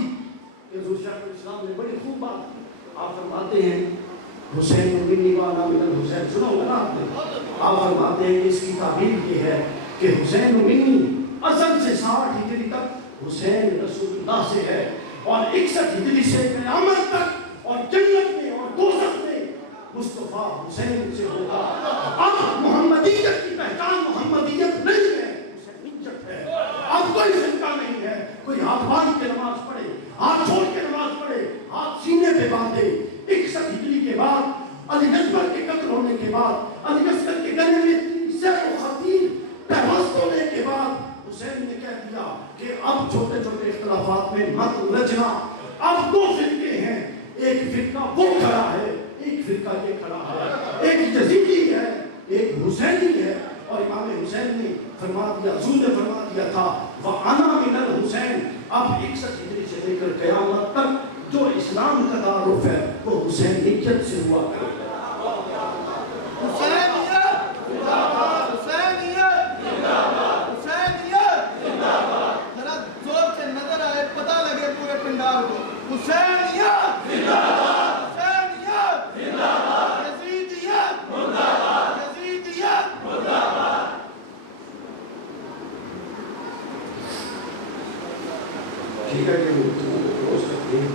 کہ حضور شیخ الاسلام نے بڑی خوب بات کی۔ آپ فرماتے ہیں حسین منی وانا من الحسین، سنا ہوگا نا آپ نے؟ آپ فرماتے ہیں کہ اس کی تعبیر یہ ہے کہ حسین منی ازل سے 60 ہجری تک حسین رسول اللہ سے ہے اور 61 ہجری سے قیامت تک اور جنت میں اور دوزخ میں مصطفیٰ حسین سے ہوگا۔ اب محمدیت کی پہچان محمدیت نہیں ہے، حسینیت ہے۔ اب کوئی فرقہ نہیں ہے، کوئی ہاتھ باندھ کے نماز پڑھے، ہاتھ چھوڑ کے نماز پڑھے، ہاتھ سینے پہ باندھے۔ 61 ہجری کے بعد علی اکبر کے قتل ہونے کے بعد، علی اصغر کے گلے میں سیف و خطیر پیوست ہونے کے بعد حسین نے کہہ دیا کہ اب چھوٹے چھوٹے اختلافات میں مت الجھنا۔ اب دو فرقے ہیں، ایک فرقہ وہ کھڑا ہے، ایک فرقہ یہ کھڑا ہے، ایک یزیدی ہے، ایک حسینی ہے۔ اور امام حسین نے فرما دیا، حضور نے فرما دیا تھا وَأَنَا مِنَ الْحُسَيْنِ۔ اب 61 ہجری سے لے کر قیامت تک جو اسلام کا تعارف ہے وہ حسینیت سے ہوا کرے گا۔ حسینیت، حسینیت ٹھیک ہے کہ وہ کلوز کرتے ہیں.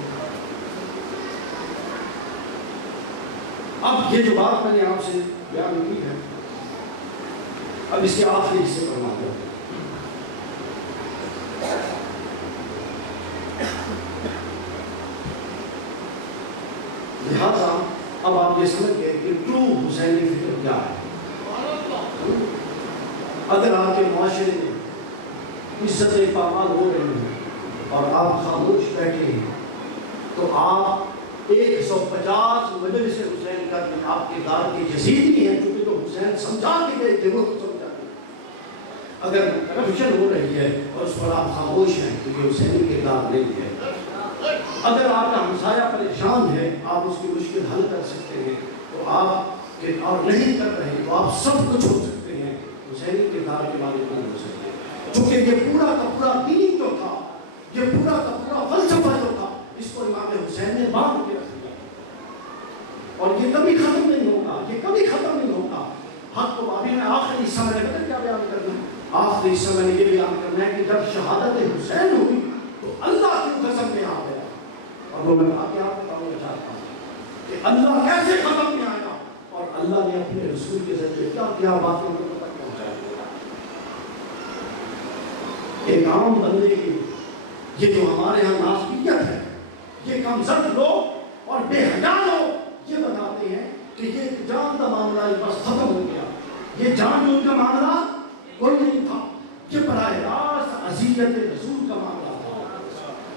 اب یہ جو بات میں نے آپ سے بیان کی ہے، اب اس کے آخری حصے پر بات کرتے ہیں. لہٰذا اب آپ یہ سمجھ گئے کہ ٹرو حسینی فکر کیا ہے. اگر آپ کے معاشرے میں عزتیں پامال ہو رہی ہیں اور آپ خاموش بیٹھے ہیں تو آپ 150 مجلس حسین کا آپ کے دار کی جزید بھی ہیں، چونکہ جو حسین سمجھا کے گئے تھے وہ تو سمجھاتے. اگر کرپشن ہو رہی ہے اور اس پر آپ خاموش ہیں تو یہ حسینی کردار نہیں ہے. اگر آپ کا ہمسایہ پریشان ہے آپ اس کی مشکل حل کر سکتے ہیں تو آپ اور نہیں کر رہے تو آپ سب کچھ ہو سکتے ہیں. حسینی کردار کے بارے میں ہو سکتے ہیں، چونکہ یہ پورا کا پورا دین جو تھا، یہ پورا کا پورا فلسفہ جو تھا، اس کو امام حسین نے باندھ کے رکھ دیا اور یہ کبھی ختم نہیں ہوگا، یہ کبھی ختم نہیں ہوگا. حق کو ابھی میں آخری حصہ میں نے کیا بیان کرنا ہے، آخری حصہ میں نے یہ بیان کرنا ہے کہ جب شہادت حسین ہوئی تو اللہ کی قسم میں آ گیا. اور وہ میں آپ کو بتانا چاہتا ہوں کہ اللہ کیسے ختم میں آیا اور اللہ نے اپنے رسول کے ذریعے کیا کیا باتوں کو تک پہنچایا. ایک عام بندے کی یہ جو ہمارے ہاں ناسبیت ہے، یہ کمزور لوگ اور بے حیا لوگ یہ بتاتے ہیں کہ یہ جان کا معاملہ بس ختم ہو گیا. یہ جان جو کا معاملہ کوئی نہیں تھا، یہ براہ راست اذیت رسول کا معاملہ.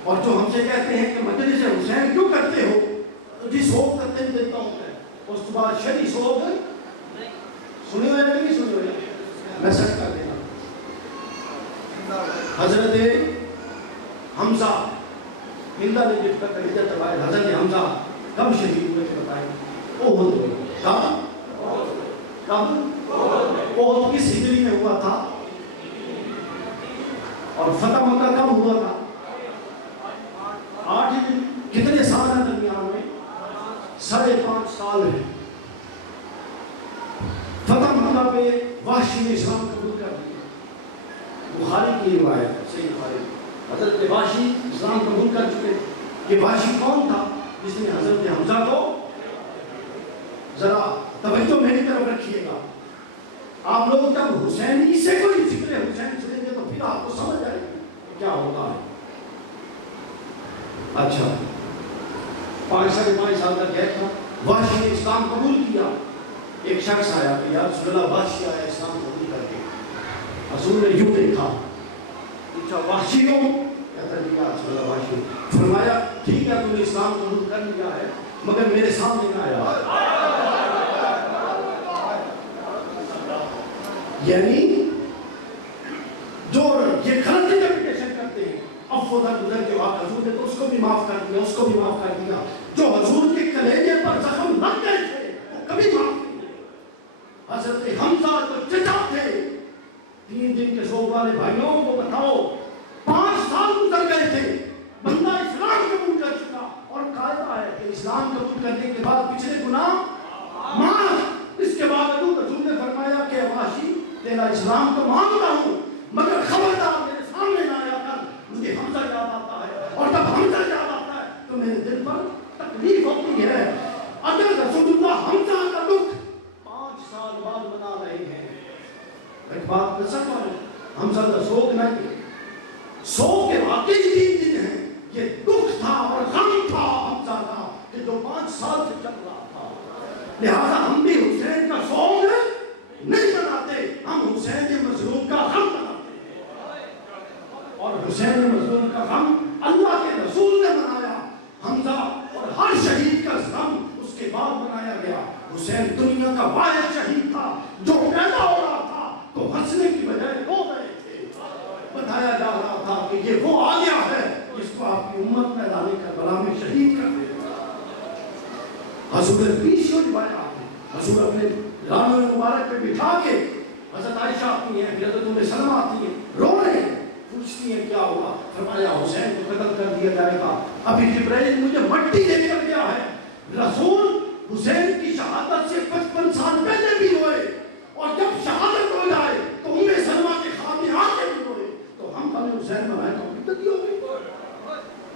اور جو ہم سے کہتے ہیں کہ مجلس حسین کیوں کرتے ہو، جی سوگ کرتے ہیں دیتا ہوں میں، اس کے بعد شری سوگ سنے ہوئے نہیں سنے ہوئے، میں سچ کر دینا. حضرت حمزہ ہندہ نے جس کا کلیجہ چلائے، حضرت حمزہ کب شہید ہوئے تھے بتائیں؟ احد میں. کب احد کس ہجری میں ہوا تھا اور فتح مکہ کب ہوا تھا؟ 8 دن. کتنے سال ہیں درمیان میں؟ 5.5 سال ہے. فتح مکہ پہ وحشی نے اسلام قبول کر دیا. بخاری کی روایت صحیح بخاری، حضرت وحشی اسلام قبول کر چکے. یہ وحشی کون تھا جس نے حضرت حمزہ کو، ذرا توجہ میری طرف رکھیے گا. آپ لوگ جب حسینی سے کوئی ذکر حسین سنیں گے تو پھر آپ کو سمجھ آئے گی کیا ہوتا ہے. اچھا 5.5 سال تک گیا تھا. وحشی نے اسلام قبول کیا. ایک شخص آیا کہ یا رسول اللہ وحشی آیا اسلام قبول کر کے. حضور نے یوں دیکھا، پوچھا وحشی ہو؟ کہتا ہے یا رسول اللہ وحشی. فرمایا ٹھیک ہے تم نے اسلام قبول کر لیا ہے مگر میرے سامنے نہ آیا. یعنی جو یہ غلط انٹرپریٹیشن کرتے ہیں، عفو درگزر کے بعد حضور نے تو اس کو بھی معاف کر دیا، اس کو بھی معاف کر دیا. جو حضور کے کلیجے پر زخم لگ گئے تھے وہ کبھی معاف نہیں ہوئے. حضرت حمزہ تو چچا تھے. 3 دن کے سوگ والے بھائیوں کو بتاؤ 5 سال گزر گئے تھے، بندہ اسلام قبول کر چکا اور قاعدہ ہے کہ اسلام قبول کرنے کے بعد پچھلے گناہ معاف. اس کے بعد حضور نے فرمایا کہ وحشی تیرا اسلام تو مان رہا ہوں مگر خبردار میرے سامنے نہ آیا کر، مجھے حمزہ یاد آتا ہے اور جب حمزہ یاد آتا ہے تو میرے دل پر تکلیف ہوتی ہے. اگر رسول اللہ حمزہ کا دکھ 5 سال بعد منا رہے ہیں، ایک بات کر سکتا ہوں حمزہ کا سوگ نہیں، سوگ کے واقعی 3 دن ہیں. یہ دکھ تھا اور غم تھا حمزہ کا کہ جو 5 سال سے چل رہا تھا. لہذا ہم بھی حسین کا سوگ نہیں مناتے، ہم حسین مظلوم کا غم مناتے ہیں. اور حسین مظلوم کا غم اللہ کے رسول نے منایا. حمزہ اور ہر شہید کا غم اس کے بعد منایا گیا. حسین دنیا کا واحد شہید تھا جو پیدا ہو رہا تھا تو ہنسنے کی بجائے رو رہے تھے. بتایا جا رہا تھا کہ یہ وہ آ گیا ہے جس کو آپ کی امت میں لانے کا بلا میں شہید کر دے. حضور پیشو روایات ہیں، حضور اپنے لانوں مبارک پہ بٹھا کے حضرت عائشہ آتی ہیں، حضرت ام سلمہ آتی ہیں، رو رہے ہیں، پوچھتی ہیں کیا ہوا. فرمایا حسین کو قتل کر دیا جائے گا. ابھی جبرائیل مجھے مٹی دے کر گیا ہے. رسول حسین کی شہادت سے 55 سال پہلے بھی ہوئے اور جب شہادت ہو جائے تو ام سلمہ کے خواب میں آ کے بھی ہوئے تو ہم حسین بنائے تو بدتی ہو گئی.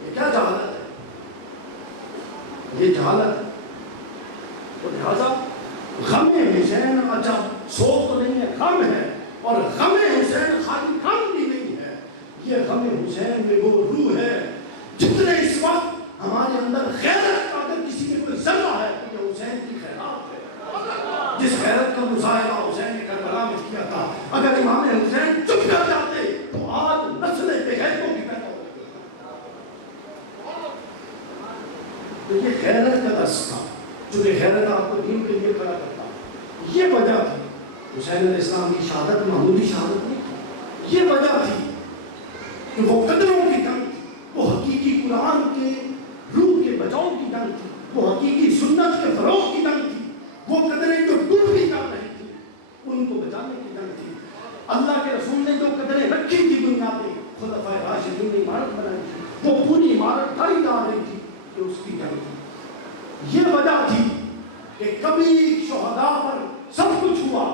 یہ کیا جہالت ہے؟ یہ جہالت ہے. تو لہذا غم حسین اچھا سوگ تو نہیں ہے، غم ہے. اور غم حسین خالی غم بھی نہیں ہے، یہ غم حسین میں وہ روح ہے جتنے اس وقت ہمارے اندر غیرت کا اگر کسی میں کوئی ذرہ ہے تو یہ حسین کی خیرات ہے. جس غیرت کا مظاہرہ حسین نے کربلا میں کیا تھا، اگر امام حسین چپ کر جاتے تو آج نسل بے غیرتوں کی پیدا ہوتی. تو یہ غیرت کا درس تھا، چونکہ غیرت آپ کو دین کے لیے کھڑا کرتا. یہ وجہ تھی حسین علیہ السلام کی شہادت معمولی شہادت نہیں تھی. یہ وجہ تھی کہ وہ قدروں کی جنگ تھی، وہ حقیقی قرآن کے روح کے بچاؤ کی جنگ تھی، وہ حقیقی سنت کے فروغ کی جنگ تھی، وہ قدریں جو ڈوبی جا رہی تھی ان کو بچانے کی جنگ تھی. اللہ کے رسول نے جو قدریں رکھی تھی بنیادیں خلفائے راشدین نے عمارت بنائی تھی، وہ پوری عمارت ڈھائی جا رہی تھی کہ اس کی جنگ تھی. یہ وجہ تھی کہ کبھی شہداء پر سب کچھ ہوا.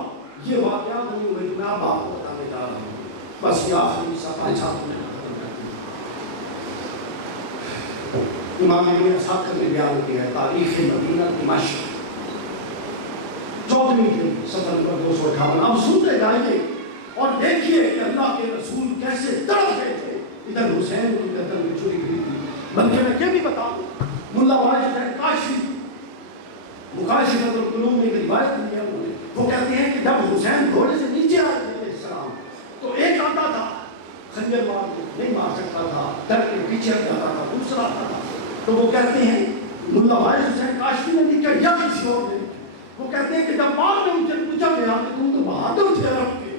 یہ واقعات نہیں ہوئے جو میں اب آپ کو بتانے جا رہا ہوں. بس یہ آخری حصہ 5-7 منٹ ختم کر دیں. امام ابن اسحاق نے بیان کیا ہے تاریخ مدینہ دمشق 14ویں جلد صفحہ نمبر 258. اب سنتے جائیے اور دیکھیے کہ اللہ کے رسول کیسے تڑپ گئے تھے. ادھر حسین کی گردن میں چھری گری تھی. بلکہ میں یہ بھی بتاؤں ملا واجد کاشی مکاشفۃ القلوب میں ایک روایت دی ہے انہوں نے. وہ کہتے ہیں کہ جب حسین گھوڑے سے نیچے آئے تھے علیہ السلام تو ایک آتا تھا خنجر مار کے نہیں مار سکتا تھا، ڈر کے پیچھے ہٹ جاتا تھا، دوسرا آتا تھا. تو وہ کہتے ہیں ملا واجد حسین کاشفی نے لکھا یا کسی اور نے لکھا. وہ کہتے ہیں کہ جب بعد میں ان سے پوچھا گیا کہ تم تو بہادر تھے عرب کے،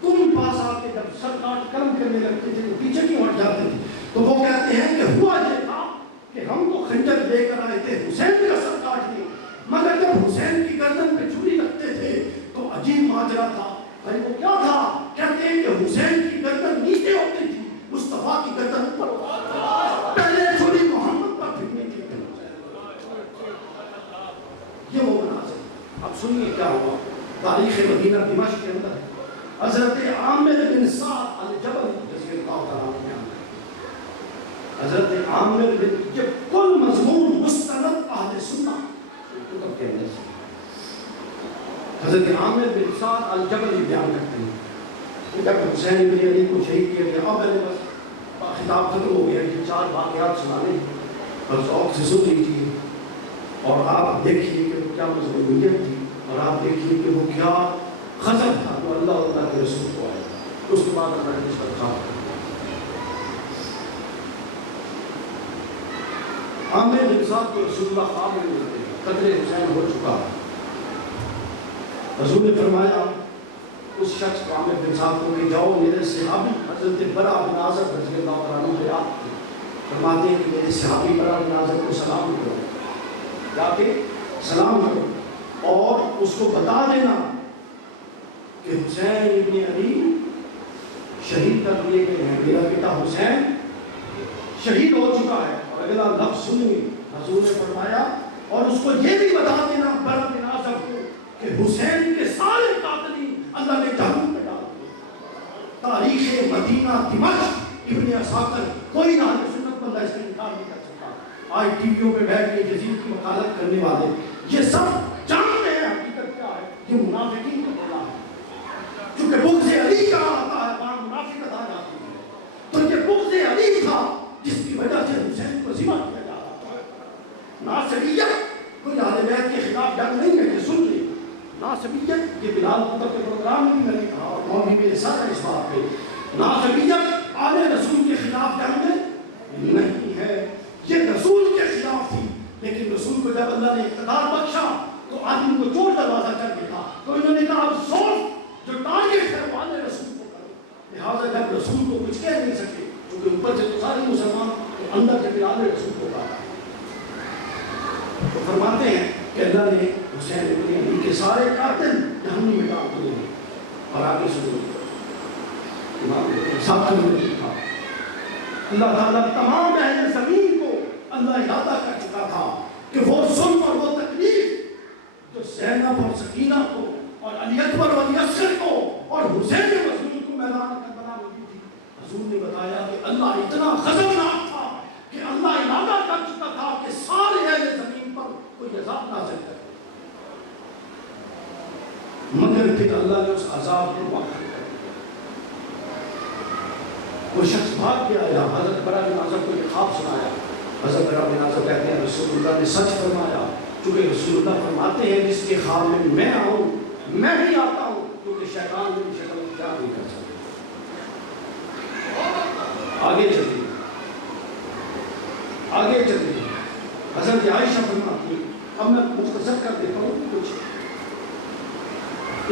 تم پاس آ کے جب سر کاٹ کرم کرنے لگتے تھے تو پیچھے کیوں ہٹ جاتے تھے؟ تو وہ کہتے ہیں کہ ہوا یہ تھا کہ ہم تو خنجر لے کر آئے تھے حسین کا سر کاٹ لیا، مگر جب حسین کی گردن پہ چھری رکھتے تھے تو عجیب ماجرا تھا. بھائی وہ کیا تھا؟ کہتے ہیں کہ حسین کی گردن نیچے ہوتی تھی، مصطفیٰ کی گردن اوپر ہوتی تھی. پہلے چھری محمد پر پھرنے کی. یہ وہ مناظر. اب سنیے کیا ہوا تاریخ مدینہ دمشق کے اندر. حضرت عامر بن سعد الجبل رضی اللہ تعالیٰ عنہ بیان ہے. حضرت عامر بن یہ کل مضمون مستند اہل سنہ کتب کے اندر سے. حضرت عامر بن سعد الجبل بیان کرتے ہیں کہ جب حسین بن علی کو شہید کیا گیا، اب میں نے بس خطاب ختم ہو گیا، یہ 4 واقعات سنانے بس ذوق سے سن لیجیے اور آپ دیکھیے کہ وہ کیا مضمونیت تھی اور آپ دیکھیے کہ وہ کیا خزر تھا جو اللہ کے رسول کو آیا. اس کے بعد اللہ نے اس پر کہا عامر بن سعد کو رسول اللہ خواب میں ملتے ہیں، قتل حسین ہو چکا. رسول نے فرمایا اس شخص کو عامر بن سعد کو کہ جاؤ میرے صحابی حضرت برا بن عازب رضی اللہ عنہ سے آپ فرماتے ہیں کہ میرے صحابی برا بن عازب کو سلام کرو، جا کے سلام کرو اور اس کو بتا دینا کہ حسین ابن علی شہید کر دیے گئے ہیں، میرا بیٹا حسین شہید ہو چکا ہے. اور اگلا لفظ سنیے حضور نے فرمایا اور اس کو یہ بھی بتا دینا برا بن عازب کو کہ حسین کے سارے قاتلین اللہ نے جہنم میں ڈال دیے. تاریخ مدینہ دمشق ابن اسحاق کوئی نہ سنت بندہ اس کا انکار نہیں کر سکتا. آج ٹی ویوں پہ بیٹھ کے یزید کی وکالت کرنے والے یہ سب جانتے ہیں حقیقت کیا ہے. یہ منافقین کا بولا ہے. چونکہ بغض علی کا آتا ہے وہاں منافقت آ جاتی ہے. تو یہ بغض علی تھا جس کی وجہ سے حسین کو ذبح کیا جا رہا تھا. ناصبیت کوئی اہل بیت کے خلاف جنگ نہیں ہے کہ سن لی. ناصبیت یہ بلال پتر کے پروگرام میں میں نے کہا اور مولانا میرے ساتھ ہے اس بات پہ. ناصبیت آل رسول کے خلاف جنگ نہیں ہے، یہ رسول کے خلاف تھی. لیکن رسول کو جب اللہ نے اقتدار بخشا تو آدمی کو چور دروازہ کر کے تھا تو انہوں نے کہا افسوس جو ٹارگیٹ ہے وہ آل رسول کو کرو. لہٰذا جب رسول کو کچھ کہہ نہیں سکے کیونکہ اوپر سے تو سارے مسلمان تو اندر سے بھی آل رسول کو کہا. تو فرماتے ہیں کہ اللہ نے حسین ابن علی کے سارے قاتل جہنم میں ڈال دیے ہیں. اور آگے سنو سب نے لکھا اللہ تعالیٰ تمام اہل زمین کو اللہ ارادہ کر چکا تھا کہ وہ ظلم اور وہ تکلیف جو زینب اور سکینہ کو اور علی اکبر اور علی اصغر کو اور حسین مظلوم کو میدان کربلا میں دی تھی. حضور نے بتایا کہ اللہ اتنا غضبناک تھا اللہ نے اس عذاب کو مؤخر کر دیا۔ وہ شخص بھاگ کے آیا، حضرت برا بن عازب کو یہ خواب سنایا۔ حضرت برا بن عازب کہتے ہیں رسول اللہ نے سچ فرمایا، چونکہ رسول اللہ فرماتے ہیں جس کے خواب میں آؤں میں ہی آتا ہوں، کیونکہ شیطان میری شکل اختیار نہیں کر سکتا۔ آگے چلتے آگے چلتے حضرت عائشہ فرماتی، اب میں مختصر کر دیتا ہوں کچھ۔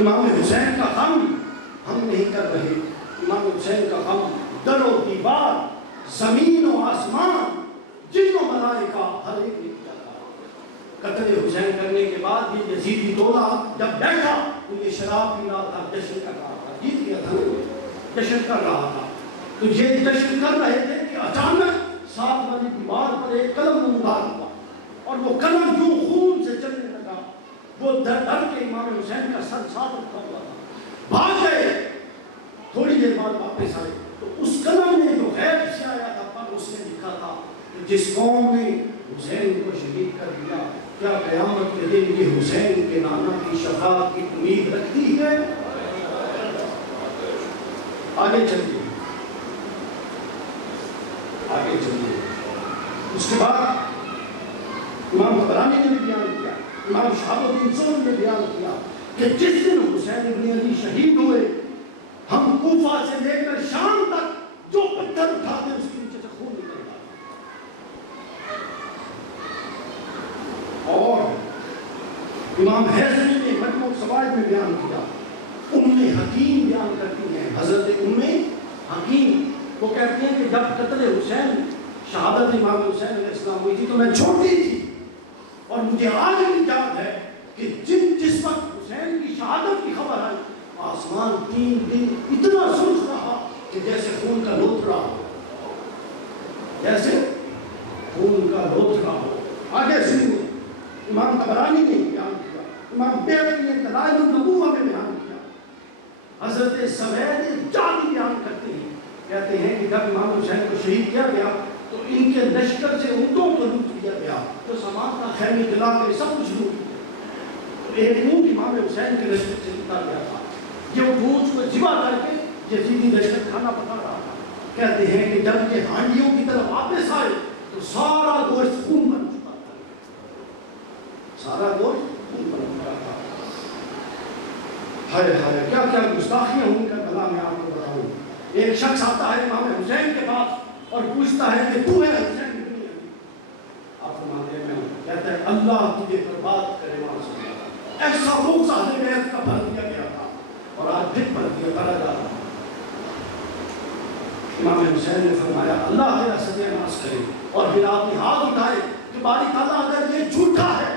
امام حسین کا غم ہم نہیں کر رہے، امام حسین کا غم در و دیوار، زمین و آسمان، جن و ملائکہ ہر ایک نے کیا تھا۔ قتل حسین کرنے کے بعد یہ یزیدی دولہ جب بیٹھا تو یہ شراب پی رہا تھا، جشن کر رہا تھا، جیت گیا تھا، جشن کر رہا تھا۔ تو یہ جشن کر رہے تھے کہ اچانک ساتھ والی دیوار پر ایک قلم نمودار ہوا، اور وہ قلم یوں خون سے چلنے لگا۔ وہ ڈر ڈر کے امام حسین کا سر ساتھ اٹھا ہوا تھا، بھاگ گئے، تھوڑی دیر بعد واپس آئے تو اس قلم میں جو غیب سے آیا تھا پر اس نے لکھا تھا کہ جس قوم نے حسین کو شہید کر دیا، کیا قیامت کے دن یہ حسین کے نانا کی شفاعت کی امید رکھتی ہے؟ آگے چلیے آگے چلیے۔ اس کے بعد امام طبرانی نے بھی بیان کیا، امام شہاب الدین سون نے بیان کیا کہ جس دن حسین ابن علی شہید ہوئے، ہم کوفہ سے لے کر شام تک جو پتھر اٹھاتے اس کے نیچے سے خون نکلتا۔ اور امام حیثمی نے مجموع الزوائد میں بیان کیا، حکیم بیان کرتی ہیں، حضرت حکیم وہ کہتی ہیں کہ جب قتل حسین، شہادت امام حسین علیہ السلام ہوئی تھی تو میں چھوٹی تھی، اور مجھے آج بھی یاد ہے کہ جس وقت حسین کی شہادت کی خبر آئی، آسمان 3 دن اتنا سرخ رہا کہ جیسے خون کا لوتھڑا ہو، جیسے خون کا لوتھڑا ہو۔ آگے سنیے، امام طبرانی نے بیان کیا، امام بیہقی نے دلائل النبوہ میں بیان کیا، حضرت سوید جعدی بیان کرتے ہیں، کہتے ہیں کہ جب امام حسین کو شہید کیا گیا تو ان کے لشکر سے اونٹوں کو لوٹ لیا گیا، تو سامان کا خیمے جلا کے سب کچھ لوٹ لیا۔ ایک اونٹ امام حسین کے لشکر سے لوٹا گیا تھا، یہ اونٹ کو ذبح کر کے یزیدی لشکر کھانا پکا رہا تھا۔ کہتے ہیں کہ جب یہ ہانڈیوں کی طرف واپس آئے تو سارا گوشت خون بن چکا تھا، سارا گوشت خون بن چکا تھا۔ ہائے ہائے کیا کیا گستاخیاں ہوں کا بلا میں آپ کو بتاؤں۔ ایک شخص آتا ہے امام حسین کے پاس اور پوچھتا ہے کہ تو ہے حسین ابن علی؟ آپ فرماتے ہیں میں ہوں۔ کہتا ہے اللہ تجھے برباد کرے وہاں سے، ایسا بغض اہل بیت کا بھر دیا گیا تھا اور آج پھر بھر دیا کرا جا رہا۔ امام حسین نے فرمایا اللہ تیرا ستیہ ناش کرے، اور پھر آپ نے ہاتھ اٹھائے کہ باری تعالیٰ اگر یہ جھوٹا ہے،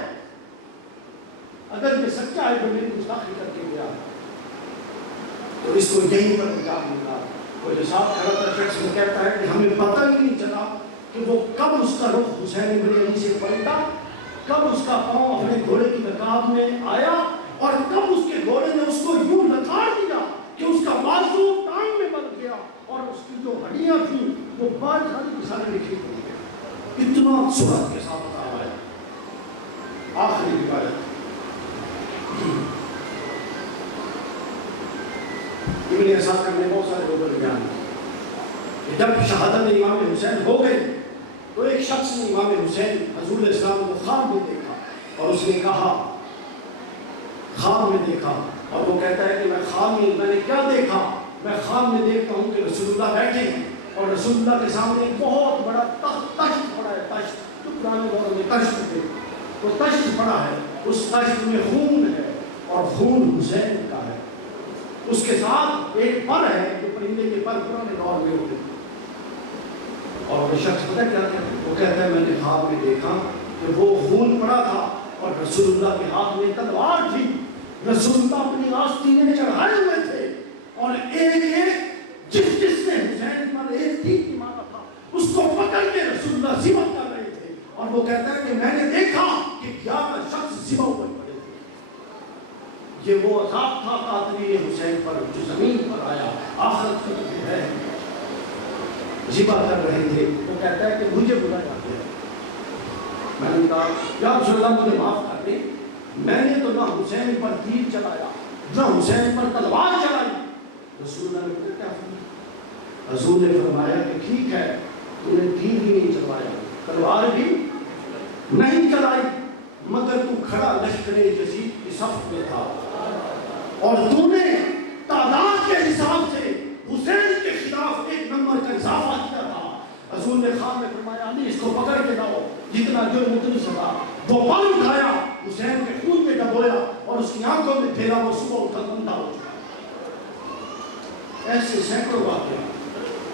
اگر یہ سچا ہے تو میری گستاخی کر کے گیا، تو اس کو یہیں پر نجات ملا۔ وہ جو ساتھ کھڑا تھا شخص وہ کہتا ہے کہ ہمیں پتہ ہی نہیں چلا کہ وہ کب اس کا رخ حسین ابن علی سے پلٹا، کب اس کا پاؤں اپنے گھوڑے کی رکاب میں آیا، اور کب اس کے گھوڑے نے اس کو یوں لتاڑ دیا کہ اس کا بازو ٹانگ میں بن گیا اور اس کی جو ہڈیاں تھیں وہ بال ساری کی ساری نکلی پڑ گئی۔ اتنا سرعت کے ساتھ بتایا ہے۔ آخری روایت ابن اسحاق نے بہت سارے لوگوں نے بیان کیا، جب شہادت امام حسین ہو گئی تو ایک شخص نے امام حسین حضور علیہ السلام کو خواب میں دیکھا، اور اس نے کہا خواب میں دیکھا، اور وہ کہتا ہے کہ میں نے کیا دیکھا؟ میں خواب میں دیکھتا ہوں کہ رسول اللہ بیٹھے ہیں اور رسول اللہ کے سامنے ایک بہت بڑا تشت پڑا ہے، تشت جو پرانے دور میں تشت تھے، وہ تشت پڑا ہے، اس تشت میں خون ہے اور خون حسین کا ہے، اس کے ساتھ ایک پر ہے جو پرندے کے پر پرانے دور میں ہوتے تھے۔ اور وہ شخص پتہ کیا تھا؟ وہ کہتا ہے میں نے خواب میں دیکھا کہ وہ خون پڑا تھا اور رسول اللہ کے ہاتھ میں تلوار تھی، رسول اللہ اپنی آستینیں چڑھائے ہوئے تھے، اور ایک جس نے حسین پر ایک تیر مارا تھا اس کو پکڑ کے رسول اللہ ذبح کر رہے تھے، اور وہ کہتا ہے کہ میں نے دیکھا کہ 11 شخص ذبح ہوئے پڑے تھے۔ یہ وہ عذاب تھا قاتل حسین پر جو زمین پر آیا، آخرت کی جو ہے ذبح کر رہے تھے۔ وہ کہتا ہے کہ مجھے بلا جاتے ہیں، میں نے کہا یا رسول اللہ مجھے معاف کر دیں، میں نے تو نہ حسین پر تیر چلایا نہ حسین پر تلوار چلائی. رسول اللہ نے کیا فرمایا؟ حضور نے فرمایا کہ ٹھیک ہے تو نے تیر بھی نہیں چلوایا, تلوار بھی نہیں چلائی, مگر تو کھڑا لشکر یزید کی صف میں تھا اور تو نے تعداد کے حساب سے حسین کے خلاف 1 نمبر کا اضافہ کیا تھا. حضور نے خواب میں فرمایا علی اس کو پکڑ کے لاؤ, جتنا جرم اتنی سزا. وہ پل اٹھایا, حسین کے خون میں ڈبویا اور اس کی آنکھوں میں پھیلا, وہ صبح اٹھا زندہ ہو چکا. ایسے سینکڑوں واقعہ.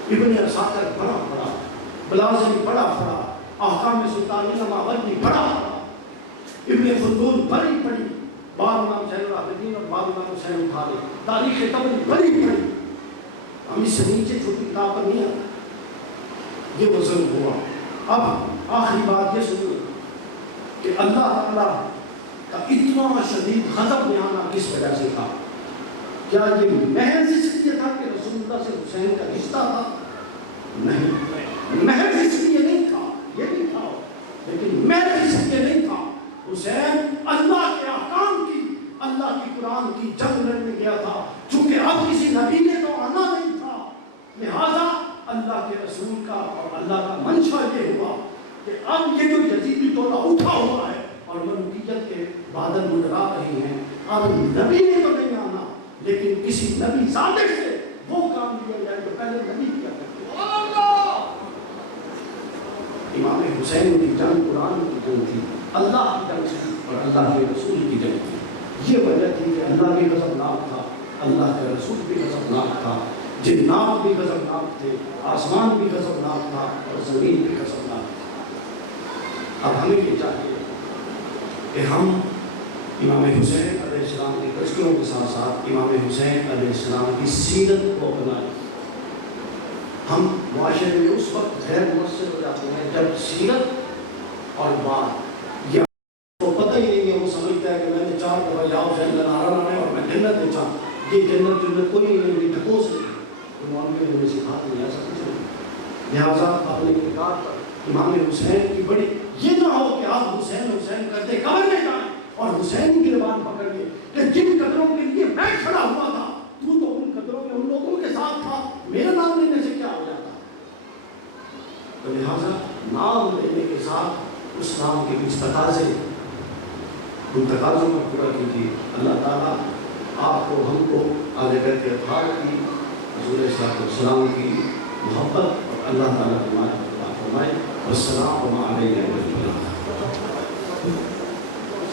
ابن عساکر بڑا پڑا, بلازمی بڑا پڑا, احکام سلطانی ماوردی بڑا پڑا, ابن خلدون بڑی پڑی, باب امام زین العابدین اور باب امام حسین اٹھارے, تاریخ طبری بڑی پڑی. ہم اس سے نیچے چھوٹی کتاب پر نہیں آتے. یہ وہ ظلم ہوا. اب آخری بات یہ سنیے کہ اللہ تعالیٰ کا اتنا شدید غضب میں آنا کس وجہ سے تھا. کیا یہ محض اس لیے تھا کہ رسول اللہ سے حسین کا رشتہ تھا؟ نہیں, محض اس لیے نہیں تھا, یہ نہیں تھا, لیکن محض اس لیے نہیں تھا. حسین اللہ کے احکام کی, اللہ کی قرآن کی جنگ لڑنے گیا تھا. چونکہ اب کسی نبی نے تو آنا نہیں تھا, لہذا اللہ کے رسول کا اور اللہ کا منشا یہ ہوا کہ اب یہ جو یزیدی ٹولہ اٹھا ہوا ہے اور ملوکیت کے بادل منڈرا رہے ہیں, اب نبی نے تو نہیں آنا, لیکن کسی نبی صادق سے وہ کام کیا جائے جو پہلے نبی کیا کرتے. امام حسین کی جنگ قرآن کی جنگ تھی, اللہ کی جنگ تھی اور اللہ کے رسول کی جنگ تھی. یہ وجہ تھی کہ اللہ بھی غضبناک تھا, اللہ کے رسول بھی غضبناک تھا, جنات بھی غضبناک تھے, آسمان بھی غضبناک تھا اور زمین بھی غضبناک تھا. اب ہمیں یہ چاہیے کہ ہم امام حسین علیہ السلام کے تذکروں کے ساتھ ساتھ امام حسین علیہ السلام کی سیرت کو اپنائیں. ہم معاشرے میں اس وقت غیر مؤثر ہو جاتے ہیں جب سیرت اور بات یا تو پتہ ہی نہیں ہے, وہ سمجھتا ہے کہ میں نے 4 دفعہ یا حسین کا نعرہ لانا ہے اور میں جنت میں چاہوں. یہ جنت کوئی نہیں, میری ٹھکوس نہیں, مولوی نے ہمیں سکھا دیا ایسا کچھ نہیں. لہٰذا اپنے کردار پر امام حسین کی بڑی یہ نہ ہو کہ آپ حسین حسین کرتے قبر میں جائیں اور حسین کی گربان پکڑ کے کہ جن قدروں کے لیے میں کھڑا ہوا تھا تو ان قدروں میں ان لوگوں کے ساتھ تھا, میرا نام لینے سے کیا ہو جاتا. تو لہٰذا نام لینے کے ساتھ اس نام کے کچھ تقاضے, ان تقاضوں کو پورا کیجیے. اللہ تعالیٰ آپ کو, ہم کو آگے بیت اطہار کی, حضور صلی اللہ علیہ وسلم کی محبت اور اللہ تعالیٰ کی معرفت عطا فرمائے. والسلام علیکم ورحمۃ اللہ.